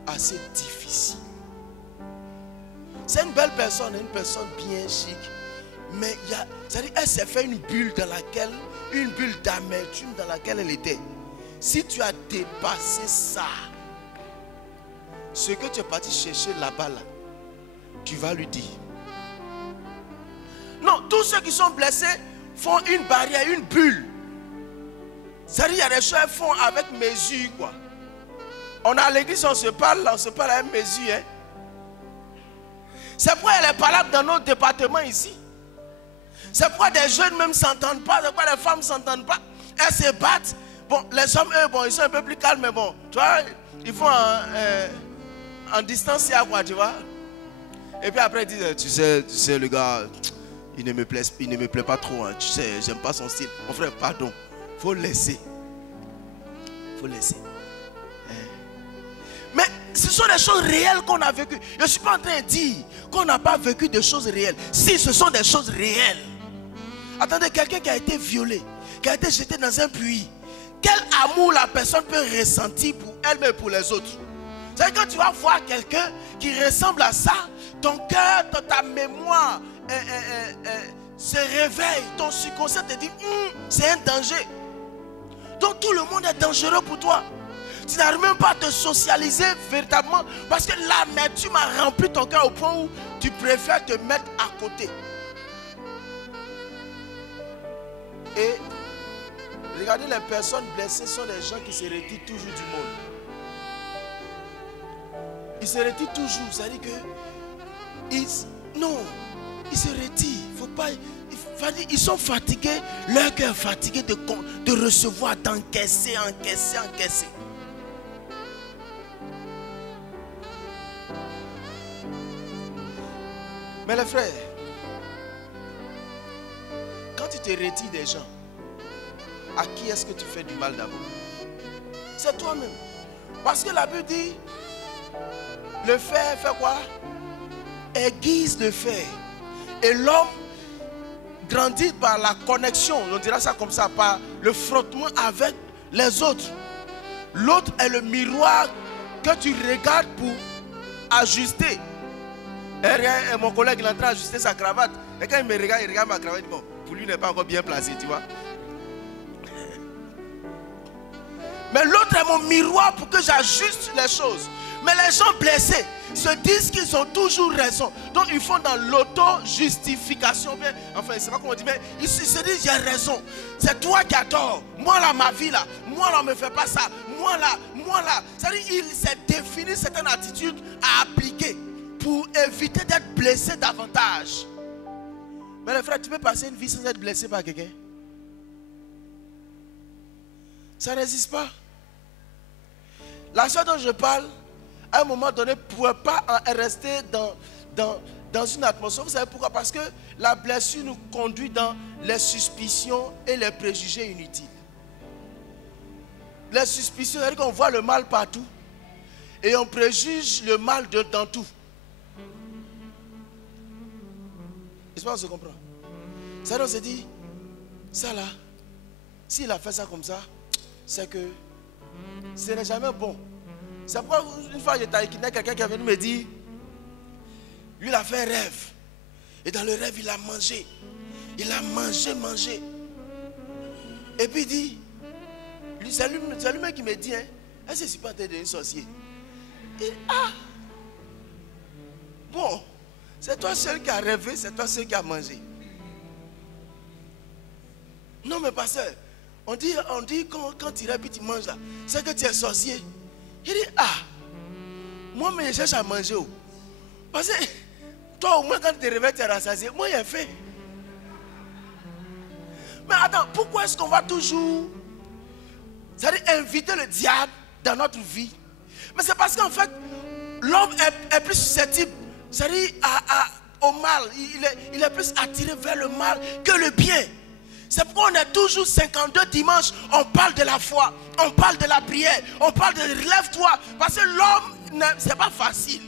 assez difficile. C'est une belle personne, une personne bien chic. Mais c'est-à-dire, elle s'est fait une bulle d'amertume dans laquelle elle était. Si tu as dépassé ça, ce que tu es parti chercher là-bas, là, tu vas lui dire. Non, tous ceux qui sont blessés font une barrière, une bulle. C'est-à-dire, il y a des choses qu'ils font avec mesure, quoi. On est à l'église, on se parle à une mesure. Hein. C'est pourquoi elle est palable dans notre département ici. C'est pourquoi des jeunes même ne s'entendent pas. C'est pourquoi les femmes ne s'entendent pas. Elles se battent. Bon, les hommes, eux, bon, ils sont un peu plus calmes, mais bon, tu vois, ils font en distance, quoi, tu vois. Et puis après, ils disent, tu sais, le gars, il ne me plaît pas trop. Hein. Tu sais, j'aime pas son style. Mon frère, pardon. Faut laisser. Faut laisser. Mais ce sont des choses réelles qu'on a vécues. Je ne suis pas en train de dire qu'on n'a pas vécu des choses réelles. Si, ce sont des choses réelles. Attendez, quelqu'un qui a été violé, qui a été jeté dans un puits, quel amour la personne peut ressentir pour elle-même et pour les autres? C'est quand tu vas voir quelqu'un qui ressemble à ça, ton cœur, ta mémoire se réveille, ton subconscient te dit, c'est un danger. Donc tout le monde est dangereux pour toi. Tu n'arrives même pas à te socialiser véritablement parce que l'amertume a rempli ton cœur au point où tu préfères te mettre à côté. Et regardez, les personnes blessées sont des gens qui se retirent toujours du monde. Ils se retirent toujours. C'est-à-dire que ils se retirent. Faut pas, ils sont fatigués. Leur cœur est fatigué de recevoir, d'encaisser, encaisser. Mais les frères, quand tu te retires des gens, à qui est-ce que tu fais du mal d'abord? C'est toi-même. Parce que la Bible dit, le fer fait quoi? Aiguise le fer. Et l'homme grandit par la connexion, on dira ça comme ça, par le frottement avec les autres. L'autre est le miroir que tu regardes pour ajuster. Et mon collègue il est en train d'ajuster sa cravate. Et quand il me regarde, il regarde ma cravate. Bon, pour lui, il n'est pas encore bien placé, tu vois. Mais l'autre est mon miroir pour que j'ajuste les choses. Mais les gens blessés se disent qu'ils ont toujours raison. Donc ils font dans l'auto-justification. Enfin, je ne sais pas comment on dit, mais ils se disent j'ai raison. C'est toi qui as tort. Moi là, ma vie là. Moi là, on ne me fait pas ça. Moi là. C'est-à-dire qu'il s'est défini certaines attitudes à appliquer pour éviter d'être blessé davantage. Mais les frères, tu peux passer une vie sans être blessé par quelqu'un? Ça n'existe pas. La soeur dont je parle, à un moment donné, ne pouvait pas rester dans une atmosphère. Vous savez pourquoi? Parce que la blessure nous conduit dans les suspicions et les préjugés inutiles. Les suspicions, c'est-à-dire qu'on voit le mal partout et on préjuge le mal dans tout. J'espère qu'on se comprend. Ça, on se dit, ça là, s'il a fait ça comme ça, c'est que ce n'est jamais bon. C'est pourquoi une fois j'étais avec quelqu'un qui est venu me dire, lui il a fait un rêve. Et dans le rêve il a mangé. Il a mangé. Et puis il dit, c'est lui-même qui me dit, hein, est-ce que je suis pas un sorcier? Il dit, ah, bon, c'est toi seul qui a rêvé, c'est toi seul qui a mangé. Non mais pasteur, on dit quand tu rêves et tu manges là, c'est que tu es sorcier. Il dit, ah, moi je cherche à manger. Parce que toi au moins quand tu te réveilles, tu es rassasié. Moi j'ai fait. Mais attends, pourquoi est-ce qu'on va toujours, c'est-à-dire inviter le diable dans notre vie? Mais c'est parce qu'en fait, l'homme est plus susceptible, c'est-à-dire au mal. Il est plus attiré vers le mal que le bien. C'est pourquoi on est toujours 52 dimanches, on parle de la foi, on parle de la prière, on parle de relève-toi. Parce que l'homme, c'est pas facile.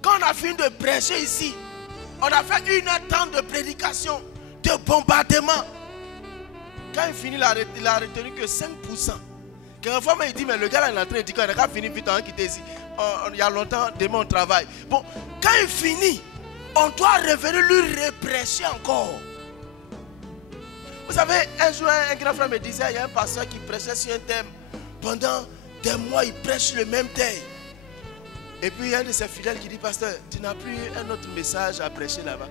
Quand on a fini de prêcher ici, on a fait 1h30 de prédication, de bombardement. Quand il finit, il a retenu que 5%. Quelquefois, il dit, mais le gars là, il est en train de dire qu'on a fini vite, on a quitté ici. Il y a longtemps, demain on travaille. Bon, quand il finit, on doit revenir lui reprêcher encore. Vous savez, un jour, un grand frère me disait, il y a un pasteur qui prêchait sur un thème. Pendant des mois, il prêche le même thème. Et puis, il y a un de ses fidèles qui dit, pasteur, tu n'as plus un autre message à prêcher là-bas.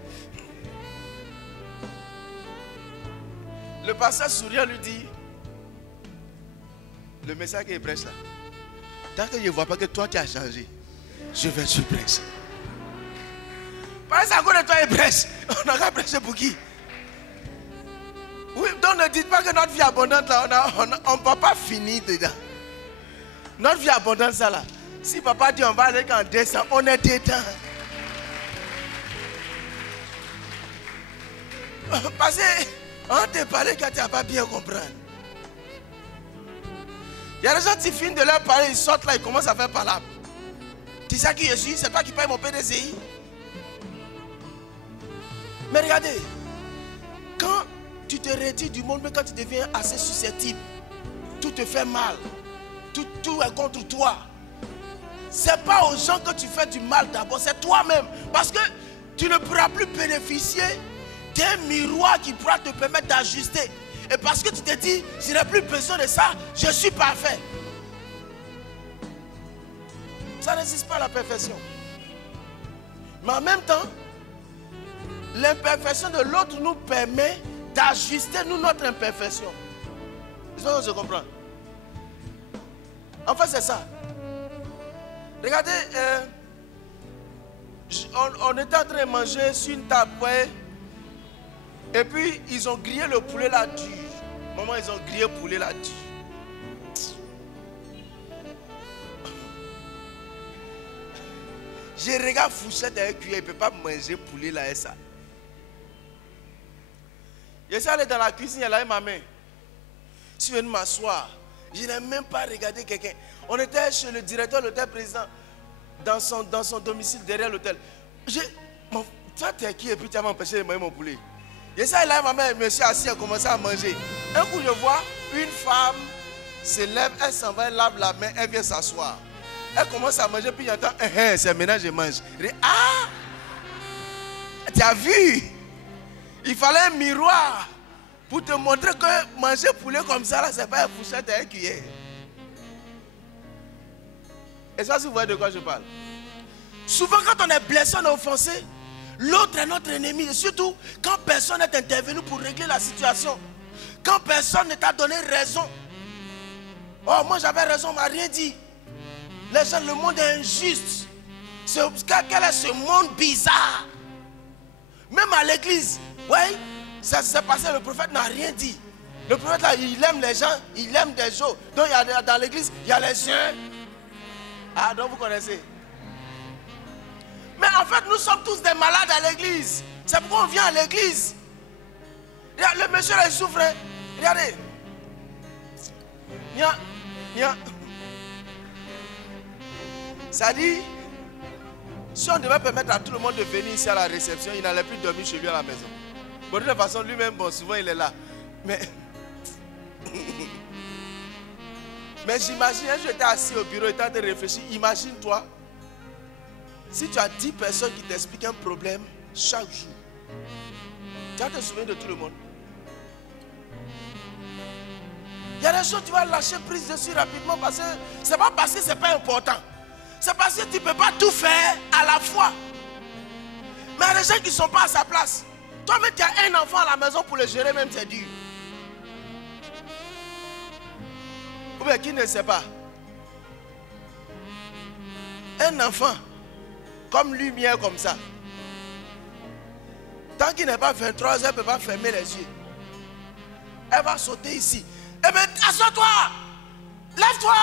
Le pasteur souriant lui dit, le message qu'il prêche là, tant que je ne vois pas que toi tu as changé, je vais te prêcher. Parce que à cause de toi il prêche, on n'a qu'à prêcher pour qui? Oui, donc ne dites pas que notre vie abondante là, on ne peut pas finir dedans. Notre vie abondante ça là, si papa dit on va aller en décembre, on est dedans. Parce qu'on te parle quand tu n'as pas bien comprendre. Il y a des gens qui finissent de leur parler, ils sortent là, ils commencent à faire palabre. Tu sais qui je suis? C'est toi qui paye mon PDCI. Mais regardez, quand tu te retires du monde, mais quand tu deviens assez susceptible, tout te fait mal. Tout est contre toi. Ce n'est pas aux gens que tu fais du mal d'abord, c'est toi-même. Parce que tu ne pourras plus bénéficier d'un miroir qui pourra te permettre d'ajuster. Et parce que tu te dis, je n'ai plus besoin de ça, je suis parfait. Ça n'existe pas la perfection. Mais en même temps, l'imperfection de l'autre nous permet d'ajuster nous notre imperfection. Je comprends. En fait, c'est ça. Regardez, on était en train de manger sur une table, ouais, et puis ils ont grillé le poulet là dur. Maman, ils ont grillé le poulet là dur. Je regarde Fouchette avec cuillère, il ne peut pas manger poulet là et ça. Je suis allé dans la cuisine, elle a eu ma main. Je suis venu m'asseoir. Je n'ai même pas regardé quelqu'un. On était chez le directeur de l'hôtel président, dans son domicile, derrière l'hôtel. Toi, tu es qui et puis tu as m'empêché de manger mon poulet. Et ça, là, ma mère, monsieur assis, a commencé à manger. Un coup, je vois une femme se lève, elle s'en va, elle lave la main, elle vient s'asseoir. Elle commence à manger, puis il entend, c'est maintenant que je mange. Je dis, ah, tu as vu? Il fallait un miroir pour te montrer que manger poulet comme ça, là, c'est pas un fourchette et un cuillère. Et ça, si vous voyez de quoi je parle. Souvent, quand on est blessé, on est offensé, l'autre est notre ennemi. Et surtout, quand personne n'est intervenu pour régler la situation. Quand personne ne t'a donné raison. Oh, moi j'avais raison, on ne m'a rien dit. Les gens, le monde est injuste. Quel est ce monde bizarre? Même à l'église, oui, ça s'est passé, le prophète n'a rien dit. Le prophète là, il aime les gens, il aime des gens. Donc il y a, dans l'église, il y a les uns. Ah, donc vous connaissez. Mais en fait, nous sommes tous des malades à l'église. C'est pourquoi on vient à l'église. Le monsieur là, il souffre. Regardez. Ça dit, si on devait permettre à tout le monde de venir ici à la réception, il n'allait plus dormir chez lui à la maison. Bon, de toute façon, lui-même, bon, souvent il est là. Mais j'imagine, j'étais assis au bureau, étant en train de réfléchir. Imagine-toi, si tu as 10 personnes qui t'expliquent un problème chaque jour, tu vas te souvenir de tout le monde. Il y a des choses que tu vas lâcher prise dessus rapidement parce que c'est pas parce que c'est pas important. C'est parce que tu ne peux pas tout faire à la fois. Mais il y a des gens qui ne sont pas à sa place. Toi-même, tu as un enfant à la maison pour le gérer, même c'est dur. Ou bien qui ne sait pas? Un enfant, comme lumière comme ça. Tant qu'il n'est pas 23 heures, elle ne peut pas fermer les yeux. Elle va sauter ici. Eh bien, assois-toi! Lève-toi!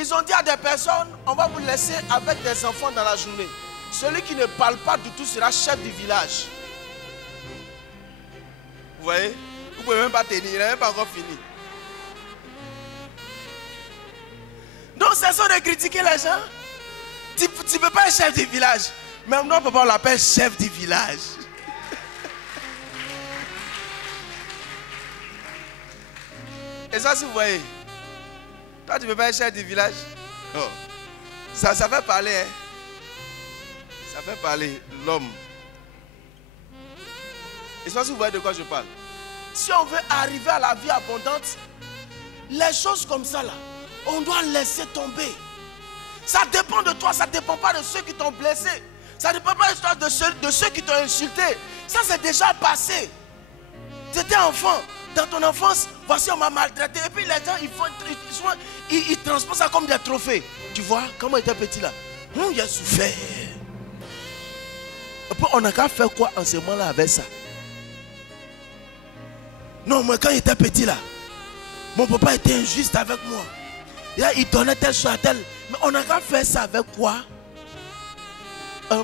Ils ont dit à des personnes, on va vous laisser avec des enfants dans la journée. Celui qui ne parle pas du tout sera chef du village. Vous voyez? Vous ne pouvez même pas tenir, il n'est même pas encore fini. Donc, cessons de critiquer les gens. Tu ne peux pas être chef du village. Même non, papa, on l'appelle chef du village. Et ça, si vous voyez, toi, tu ne peux pas être chef du village. Oh. Ça fait parler, hein. Ça fait parler l'homme. Et ça, si vous voyez de quoi je parle. Si on veut arriver à la vie abondante, les choses comme ça, là, on doit laisser tomber. Ça dépend de toi, ça ne dépend pas de ceux qui t'ont blessé. Ça ne dépend pas de ceux qui t'ont insulté. Ça, c'est déjà passé. Tu étais enfant. Dans ton enfance, voici on m'a maltraité. Et puis les gens, ils transportent ça comme des trophées. Tu vois, comment il était petit là? Il a souffert. Et puis on n'a qu'à faire quoi en ce moment-là avec ça? Non, moi quand il était petit là, mon papa était injuste avec moi. Il donnait telle chose à tel. Mais on n'a qu'à faire ça avec quoi?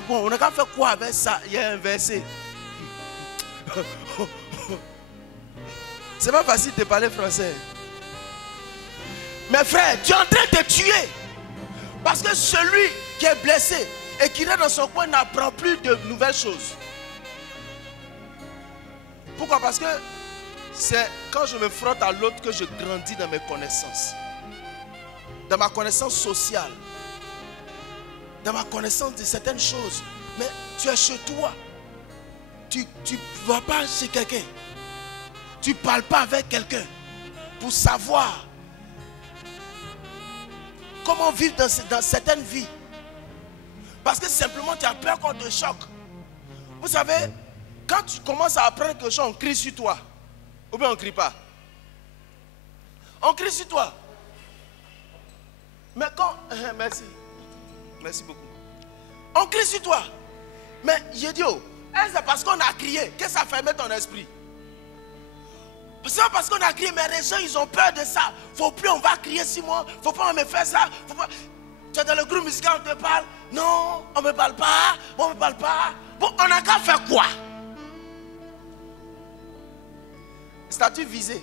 Bon, on n'a qu'à faire quoi avec ça? Il y a un verset. C'est pas facile de parler français. Mes frères, tu es en train de te tuer. Parce que celui qui est blessé et qui est dans son coin n'apprend plus de nouvelles choses. Pourquoi? Parce que c'est quand je me frotte à l'autre que je grandis dans mes connaissances. Dans ma connaissance sociale. Dans ma connaissance de certaines choses. Mais tu es chez toi. Tu ne vas pas chez quelqu'un. Tu ne parles pas avec quelqu'un pour savoir comment vivre dans certaines vies. Parce que simplement tu as peur qu'on te choque. Vous savez, quand tu commences à apprendre quelque chose, on crie sur toi. Ou bien on ne crie pas. On crie sur toi. Mais quand... Merci. Merci beaucoup. On crie sur toi. Mais j'ai dit, oh, c'est parce qu'on a crié que ça ferme ton esprit. C'est pas parce qu'on a crié, mais les gens ils ont peur de ça. Faut plus, on va crier sur moi. Faut pas me faire ça. Faut pas... Tu es dans le groupe musical, on te parle. Non, on me parle pas. On me parle pas. Bon, on a qu'à faire quoi? Statut visé.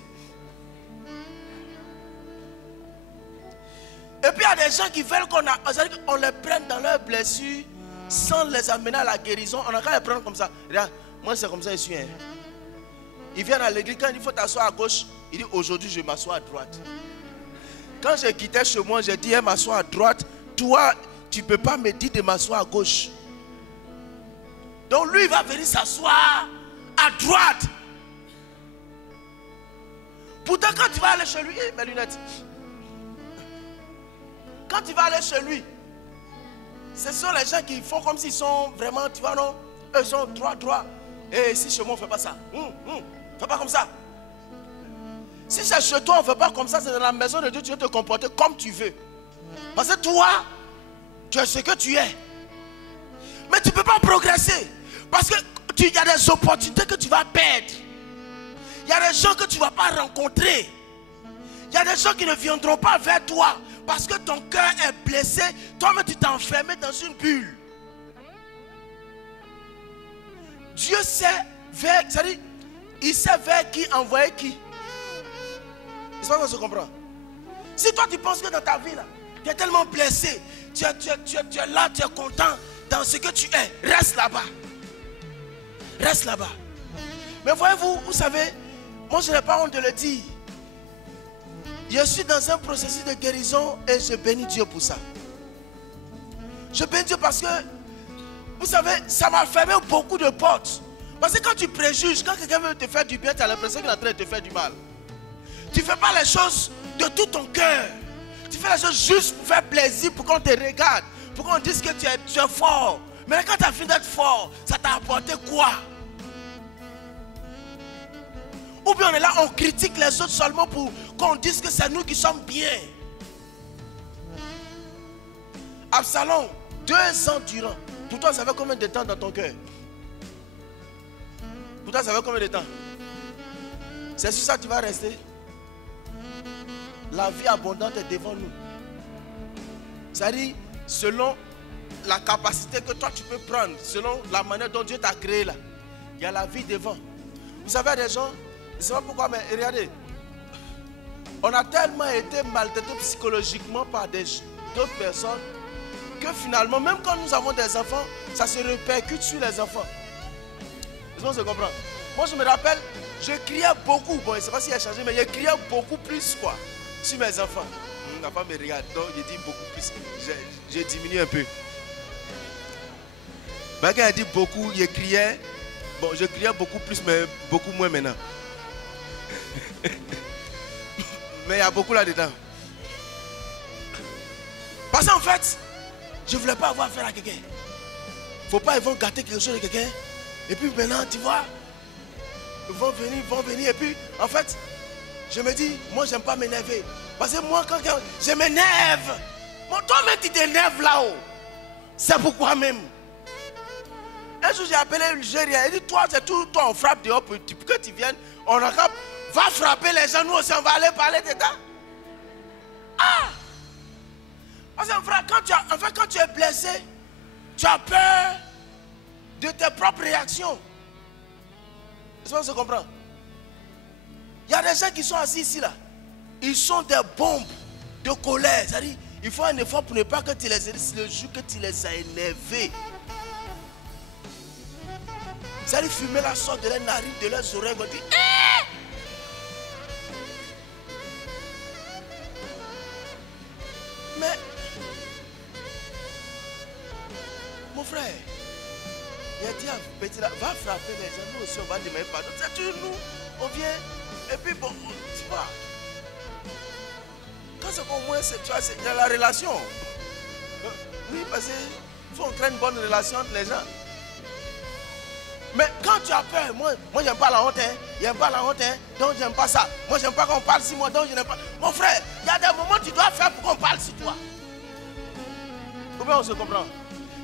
Et puis il y a des gens qui veulent qu'on les prenne dans leurs blessures sans les amener à la guérison. On a qu'à les prendre comme ça. Regarde, moi c'est comme ça je suis. Hein. Ils viennent à l'église, quand il faut t'asseoir à gauche, il dit aujourd'hui je m'assois à droite. Quand je quittais chez moi, j'ai dit m'asseoir à droite. Toi, tu ne peux pas me dire de m'asseoir à gauche. Donc lui, il va venir s'asseoir à droite. Pourtant, quand tu vas aller chez lui, mes lunettes. Quand tu vas aller chez lui, ce sont les gens qui font comme s'ils sont vraiment, tu vois, non? Eux, ils sont droits. Et ici, chez moi, on ne fait pas ça. Fais pas comme ça. Si c'est chez toi, on ne fait pas comme ça, c'est dans la maison de Dieu, tu veux te comporter comme tu veux. Parce que toi, tu es ce que tu es. Mais tu ne peux pas progresser. Parce qu'il y a des opportunités que tu vas perdre. Il y a des gens que tu ne vas pas rencontrer. Il y a des gens qui ne viendront pas vers toi. Parce que ton cœur est blessé. Toi-même, tu t'es enfermé dans une bulle. Dieu sait vers... C'est-à-dire, il sait vers qui envoyer qui. C'est pas qu'on se comprend. Si toi, tu penses que dans ta vie, là, tu es tellement blessé. Tu es là, tu es content dans ce que tu es. Reste là-bas. Reste là-bas. Mais voyez-vous, vous savez, moi, je n'ai pas honte de le dire. Je suis dans un processus de guérison et je bénis Dieu pour ça. Je bénis Dieu parce que, vous savez, ça m'a fermé beaucoup de portes. Parce que quand tu préjuges, quand quelqu'un veut te faire du bien, tu as l'impression qu'il est en train de te faire du mal. Tu ne fais pas les choses de tout ton cœur. Tu fais les choses juste pour faire plaisir, pour qu'on te regarde, pour qu'on dise que tu es fort. Mais quand tu as fini d'être fort, ça t'a apporté quoi? Ou bien on est là, on critique les autres seulement pour qu'on dise que c'est nous qui sommes bien. Absalom, 2 ans durant. Pour toi, ça fait combien de temps dans ton cœur? Pour toi, ça fait combien de temps? C'est sur ça que tu vas rester? La vie abondante est devant nous. C'est-à-dire, selon la capacité que toi tu peux prendre, selon la manière dont Dieu t'a créé là, il y a la vie devant. Vous savez, des gens, je ne sais pas pourquoi, mais regardez, on a tellement été maltraités psychologiquement par d'autres personnes que finalement, même quand nous avons des enfants, ça se répercute sur les enfants. Est-ce qu'on se comprend? Moi, je me rappelle, je criais beaucoup. Bon, je ne sais pas s'il a changé, mais je criais beaucoup plus, quoi, sur mes enfants. Ma femme me regarde, donc je dis beaucoup plus. J'ai diminué un peu. Mais quand elle dit beaucoup, je criais. Bon, je criais beaucoup plus, mais beaucoup moins maintenant. Mais il y a beaucoup là-dedans. Parce qu'en fait, je ne voulais pas avoir affaire à quelqu'un. Il ne faut pas, ils vont gâter quelque chose de quelqu'un. Et puis maintenant, tu vois, ils vont venir. Et puis, en fait, je me dis, moi, j'aime pas m'énerver. Parce que moi, quand je m'énerve, toi-même, tu t'énerves là-haut. C'est pourquoi même. Un jour, j'ai appelé l'Algérien. Il dit, toi, c'est tout, toi, on frappe dehors pour que tu viennes. On va frapper les gens, nous aussi, on va aller parler de ça. Ah! Parce que, frère, quand tu es blessé, tu as peur de tes propres réactions. Est-ce qu'on se comprend? Il y a des gens qui sont assis ici là. Ils sont des bombes de colère. C'est-à-dire, il faut un effort pour ne pas que tu les aies le jour que tu les as énervés. C'est-à-dire, fumer la sorte de leurs narines, de leurs oreilles. Ils vont dire, mais, mon frère, il a dit à Petit là, va frapper les gens. Nous aussi, on va demander pardon. C'est toujours nous, on vient. Et puis, bon, tu vois. Quand c'est au moins, tu vois, c'est dans la relation. Oui, parce qu'il faut créer une bonne relation entre les gens. Mais quand tu as peur, moi j'aime pas la honte, hein. J'aime pas la honte, hein. Donc j'aime pas ça. Moi j'aime pas qu'on parle sur moi, donc je n'aime pas. Mon frère, il y a des moments où tu dois faire pour qu'on parle sur toi. Comment on se comprend?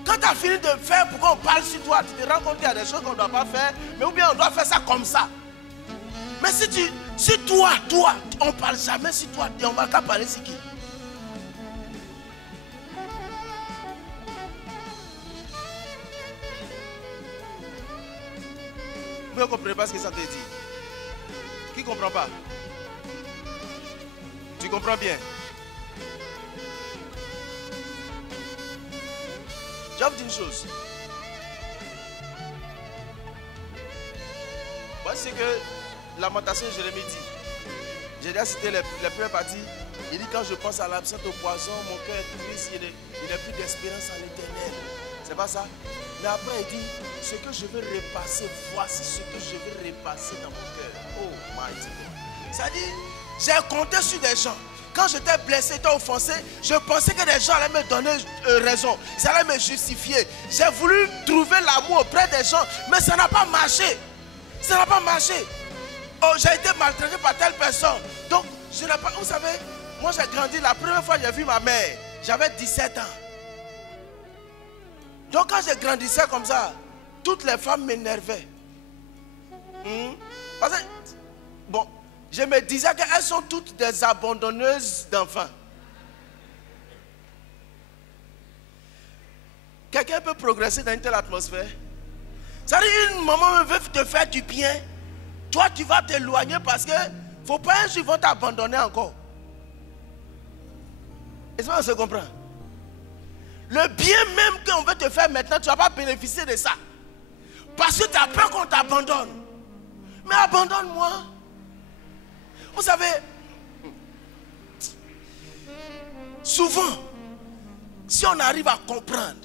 Quand tu as fini de faire pour qu'on parle sur toi, tu te rends compte qu'il y a des choses qu'on ne doit pas faire, mais ou bien on doit faire ça comme ça. Mais si toi, on ne parle jamais sur toi, on ne va pas parler sur qui? Vous ne comprenez pas ce que ça te dit? Qui ne comprend pas? Tu comprends bien? Je vais vous dire une chose. Voici que Lamentation, Jérémie dit. J'ai déjà cité les premières parties. Il dit quand je pense à l'absence au poison, mon cœur est triste, il n'a plus d'espérance en l'éternel. C'est pas ça? Mais après il dit, ce que je veux repasser, voici ce que je veux repasser dans mon cœur. Oh my God. Ça dit, j'ai compté sur des gens. Quand j'étais blessé, j'étais offensé, je pensais que des gens allaient me donner raison. Ils allaient me justifier. J'ai voulu trouver l'amour auprès des gens, mais ça n'a pas marché. Ça n'a pas marché. Oh, j'ai été maltraité par telle personne. Donc, je n'ai pas... Vous savez, moi j'ai grandi, la première fois que j'ai vu ma mère, j'avais 17 ans. Donc quand je grandissais comme ça, toutes les femmes m'énervaient. Parce que, bon, je me disais qu'elles sont toutes des abandonneuses d'enfants. Quelqu'un peut progresser dans une telle atmosphère? C'est-à-dire une maman veut te faire du bien. Toi, tu vas t'éloigner parce que faut pas un jour ils vont t'abandonner encore. Est-ce qu'on se comprend? Le bien même qu'on veut te faire maintenant, tu ne vas pas bénéficier de ça. Parce que tu as peur qu'on t'abandonne. Mais abandonne-moi. Vous savez, souvent, si on arrive à comprendre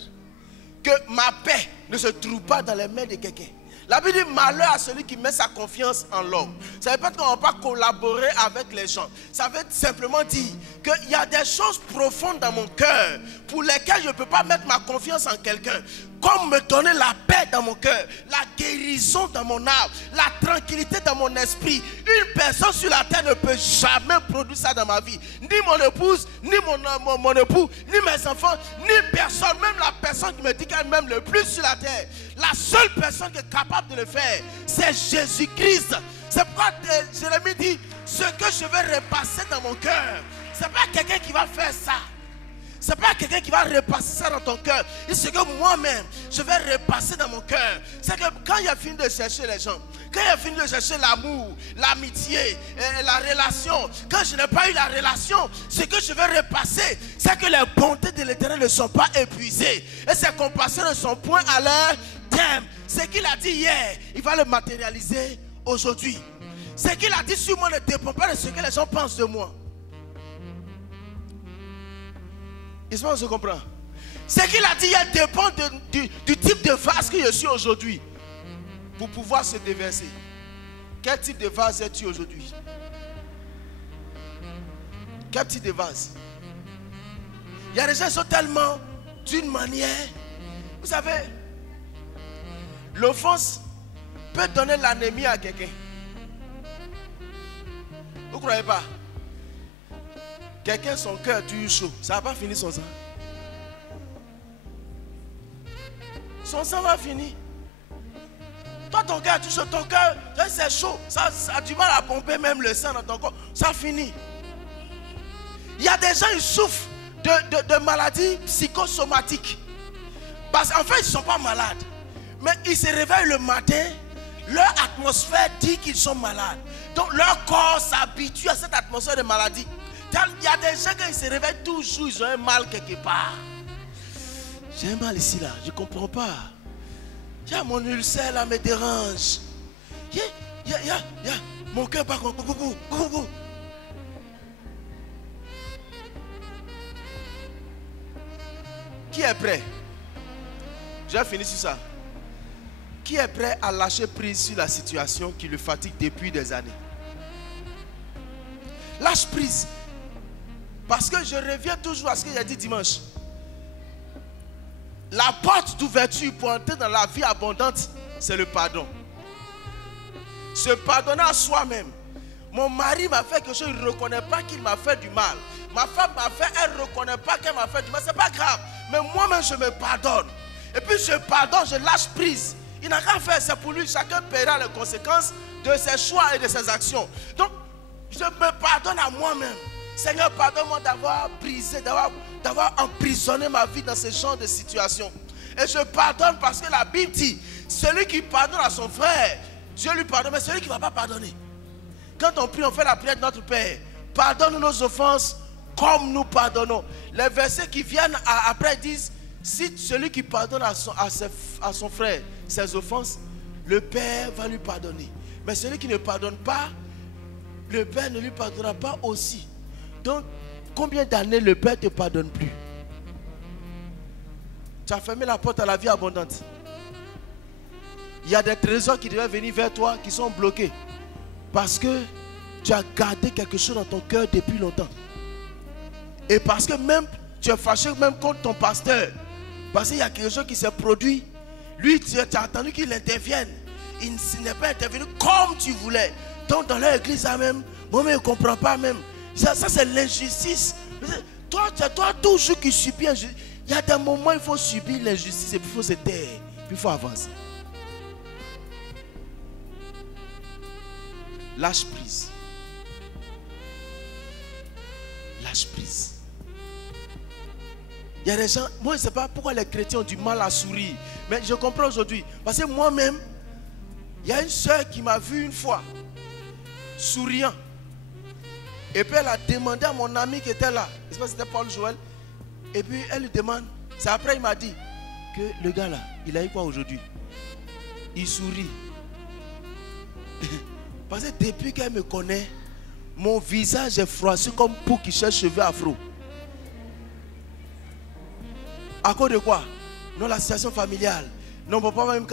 que ma paix ne se trouve pas dans les mains de quelqu'un. La Bible dit malheur à celui qui met sa confiance en l'homme. Ça ne veut pas dire qu'on ne va pas collaborer avec les gens. Ça veut simplement dire qu'il y a des choses profondes dans mon cœur pour lesquelles je ne peux pas mettre ma confiance en quelqu'un. Comme me donner la paix dans mon cœur, la guérison dans mon âme, la tranquillité dans mon esprit. Une personne sur la terre ne peut jamais produire ça dans ma vie. Ni mon épouse, ni mon époux, ni mes enfants, ni personne. Même la personne qui me dit qu'elle m'aime le plus sur la terre. La seule personne qui est capable de le faire, c'est Jésus-Christ. C'est pourquoi Jérémie dit, ce que je vais repasser dans mon cœur, ce n'est pas quelqu'un qui va faire ça. Ce n'est pas quelqu'un qui va repasser ça dans ton cœur. C'est que moi-même, je vais repasser dans mon cœur. C'est que quand il a fini de chercher les gens, quand il a fini de chercher l'amour, l'amitié, la relation, quand je n'ai pas eu la relation, ce que je vais repasser, c'est que les bontés de l'Éternel ne sont pas épuisées. Et ses compassions ne sont point à leur terme. Ce qu'il a dit hier, il va le matérialiser aujourd'hui. Ce qu'il a dit sur moi ne dépend pas de ce que les gens pensent de moi. Est-ce qu'on se comprend? Ce qu'il a dit hier dépend du type de vase que je suis aujourd'hui pour pouvoir se déverser. Quel type de vase es-tu aujourd'hui? Quel type de vase? Il y a des gens qui sont tellement d'une manière. Vous savez, l'offense peut donner l'anémie à quelqu'un. Vous ne croyez pas? Quelqu'un, son cœur est chaud. Ça n'a pas fini son sang. Son sang va finir. Toi, ton cœur est tout chaud. Ton cœur, c'est chaud. Ça a du mal à pomper même le sang dans ton corps. Ça finit. Il y a des gens qui souffrent de maladies psychosomatiques. Parce qu'en fait, ils ne sont pas malades. Mais ils se réveillent le matin. leur atmosphère dit qu'ils sont malades. Donc leur corps s'habitue à cette atmosphère de maladie. Il y a des gens qui se réveillent toujours, ils ont un mal quelque part. J'ai un mal ici là, je ne comprends pas. Mon ulcère là me dérange. Mon cœur par contre. Qui est prêt? J'ai fini sur ça. Qui est prêt à lâcher prise sur la situation qui le fatigue depuis des années? Lâche prise. Parce que je reviens toujours à ce que j'ai dit dimanche. La porte d'ouverture pour entrer dans la vie abondante, c'est le pardon. Se pardonner à soi-même. Mon mari m'a fait quelque chose, il ne reconnaît pas qu'il m'a fait du mal. Ma femme m'a fait, elle ne reconnaît pas qu'elle m'a fait du mal. Ce n'est pas grave. Mais moi-même, je me pardonne. Et puis je pardonne, je lâche prise. Il n'a qu'à faire, c'est pour lui. Chacun paiera les conséquences de ses choix et de ses actions. Donc, je me pardonne à moi-même. Seigneur, pardonne-moi d'avoir brisé, d'avoir emprisonné ma vie dans ce genre de situation. Et je pardonne parce que la Bible dit, celui qui pardonne à son frère, Dieu lui pardonne, mais celui qui ne va pas pardonner. Quand on prie, on fait la prière de notre Père. Pardonne nos offenses comme nous pardonnons. Les versets qui viennent après disent, si celui qui pardonne à son frère ses offenses, le Père va lui pardonner. Mais celui qui ne pardonne pas, le Père ne lui pardonnera pas aussi. Donc, combien d'années le Père ne te pardonne plus? Tu as fermé la porte à la vie abondante. Il y a des trésors qui devaient venir vers toi qui sont bloqués. Parce que tu as gardé quelque chose dans ton cœur depuis longtemps. Et parce que même tu es fâché même contre ton pasteur. Parce qu'il y a quelque chose qui s'est produit. Lui, tu as attendu qu'il intervienne. Il n'est pas intervenu comme tu voulais. Donc dans leur église même, moi-même je ne comprends pas même. Ça c'est l'injustice. Toi toujours qui subis l'injustice. Il y a des moments où il faut subir l'injustice et puis il faut se taire. Puis il faut avancer. Lâche prise. Lâche prise. Il y a des gens, moi je ne sais pas pourquoi les chrétiens ont du mal à sourire. Mais je comprends aujourd'hui. Parce que moi-même, il y a une soeur qui m'a vu une fois, souriant. Et puis elle a demandé à mon ami qui était là, je ne sais pas si c'était Paul Joël. Et puis elle lui demande, c'est après il m'a dit que le gars là, il a eu quoi aujourd'hui? Il sourit. Parce que depuis qu'elle me connaît, mon visage est froissé comme pour qui cherche cheveux afro. À cause de quoi? Non, la situation familiale. Non, mon papa même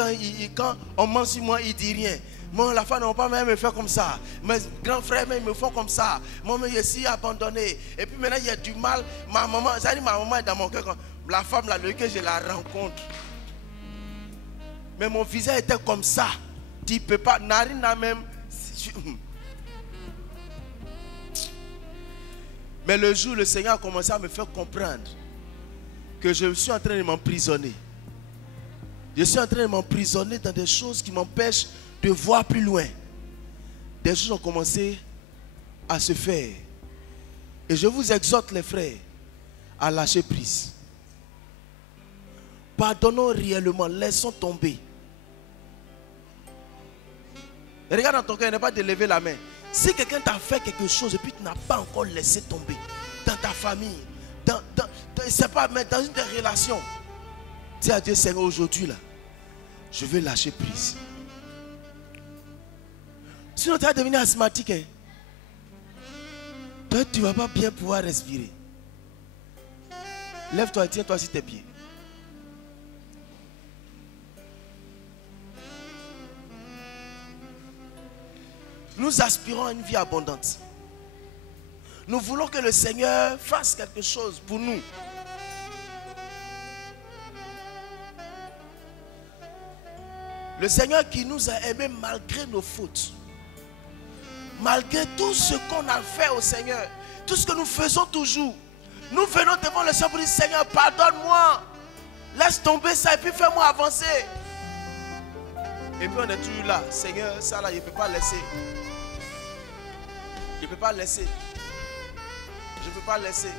quand on ment sur moi, il dit rien. Moi, la femme de mon papa même me fait comme ça. Mes grands frères même me font comme ça. Moi-même, je suis abandonné. Et puis maintenant, il y a du mal. Ma maman, ça dit, ma maman est dans mon cœur. La femme là, le que je la rencontre. Mais mon visage était comme ça. Tu ne peux pas, narine là même. Mais le jour où le Seigneur a commencé à me faire comprendre que je suis en train de m'emprisonner. Je suis en train de m'emprisonner dans des choses qui m'empêchent de voir plus loin. Des choses ont commencé à se faire. Et je vous exhorte les frères à lâcher prise. Pardonnons réellement, laissons tomber. Et regarde dans ton cœur, il n'est pas de lever la main. Si quelqu'un t'a fait quelque chose et puis tu n'as pas encore laissé tomber dans ta famille, pas, mais dans une des relations, dis à Dieu, Seigneur, aujourd'hui là, je veux lâcher prise. Sinon tu vas devenir asthmatique. Hein? Toi, tu ne vas pas bien pouvoir respirer. Lève-toi et tiens-toi sur tes pieds. Nous aspirons à une vie abondante. Nous voulons que le Seigneur fasse quelque chose pour nous. Le Seigneur qui nous a aimés malgré nos fautes. Malgré tout ce qu'on a fait au Seigneur. Tout ce que nous faisons toujours. Nous venons devant le Seigneur pour dire, Seigneur, pardonne-moi. Laisse tomber ça et puis fais-moi avancer. Et puis on est toujours là. Seigneur, ça là, je ne peux pas laisser. Je ne peux pas laisser. Je ne peux pas laisser.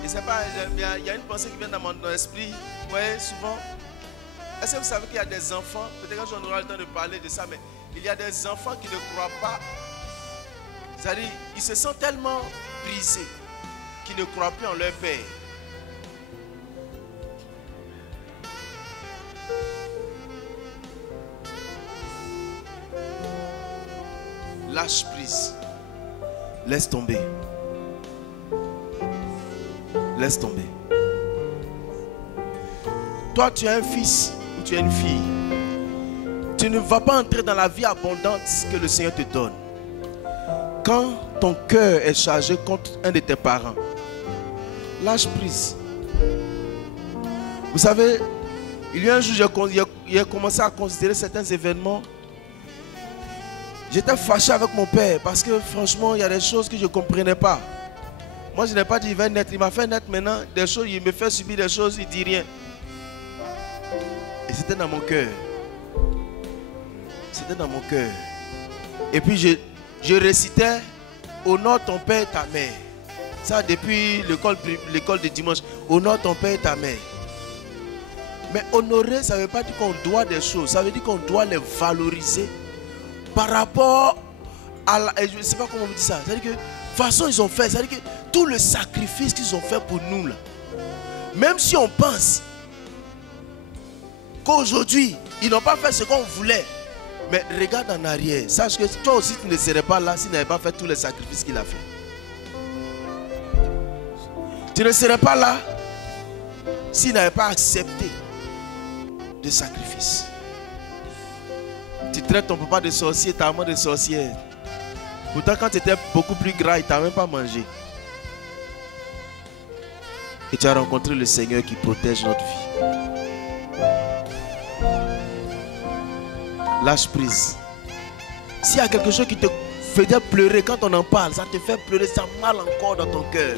Je ne sais pas, il y a une pensée qui vient dans mon esprit. Vous voyez, souvent, est-ce que vous savez qu'il y a des enfants, peut-être que j'en aurai le temps de parler de ça, mais il y a des enfants qui ne croient pas. C'est-à-dire, ils se sentent tellement brisés qu'ils ne croient plus en leur père. Lâche prise. Laisse tomber. Laisse tomber. Toi, tu es un fils ou tu es une fille. Tu ne vas pas entrer dans la vie abondante que le Seigneur te donne. Quand ton cœur est chargé contre un de tes parents, lâche prise. Vous savez, il y a un jour, j'ai commencé à considérer certains événements. J'étais fâché avec mon père parce que franchement, il y a des choses que je ne comprenais pas. Moi, je n'ai pas dit il va naître. Il m'a fait naître maintenant des choses. Il me fait subir des choses, il ne dit rien. Et c'était dans mon cœur. C'était dans mon cœur. Et puis, je récitais honore ton père et ta mère. Ça, depuis l'école de dimanche. Honore ton père et ta mère. Mais honorer, ça ne veut pas dire qu'on doit des choses. Ça veut dire qu'on doit les valoriser par rapport à la, je ne sais pas comment on dit ça. C'est-à-dire que de toute façon ils ont fait. C'est-à-dire que tout le sacrifice qu'ils ont fait pour nous là, même si on pense qu'aujourd'hui ils n'ont pas fait ce qu'on voulait, mais regarde en arrière, sache que toi aussi tu ne serais pas là s'il n'avait pas fait tous les sacrifices qu'il a fait. Tu ne serais pas là s'il n'avait pas accepté de sacrifice. Tu traites ton papa de sorcier, ta maman de sorcière. Pourtant, quand tu étais beaucoup plus gras, il ne t'a même pas mangé. Et tu as rencontré le Seigneur qui protège notre vie. Lâche prise. S'il y a quelque chose qui te faisait pleurer quand on en parle, ça te fait pleurer, ça mal encore dans ton cœur.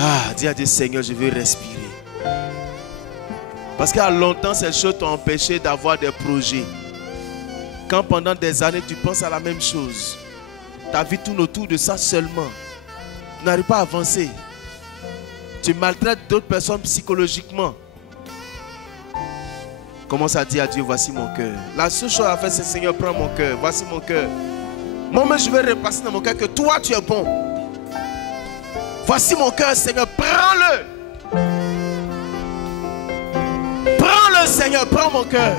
Ah, dis à Dieu, Seigneur, je veux respirer. Parce qu'à longtemps, ces choses t'ont empêché d'avoir des projets. Quand pendant des années, tu penses à la même chose, ta vie tourne autour de ça seulement. Tu n'arrives pas à avancer. Tu maltraites d'autres personnes psychologiquement. Commence à dire à Dieu, voici mon cœur. La seule chose à faire, c'est Seigneur, prends mon cœur. Voici mon cœur. Moi-même, je vais repasser dans mon cœur que toi, tu es bon. Voici mon cœur, Seigneur, prends-le. Prends-le, Seigneur, prends mon cœur.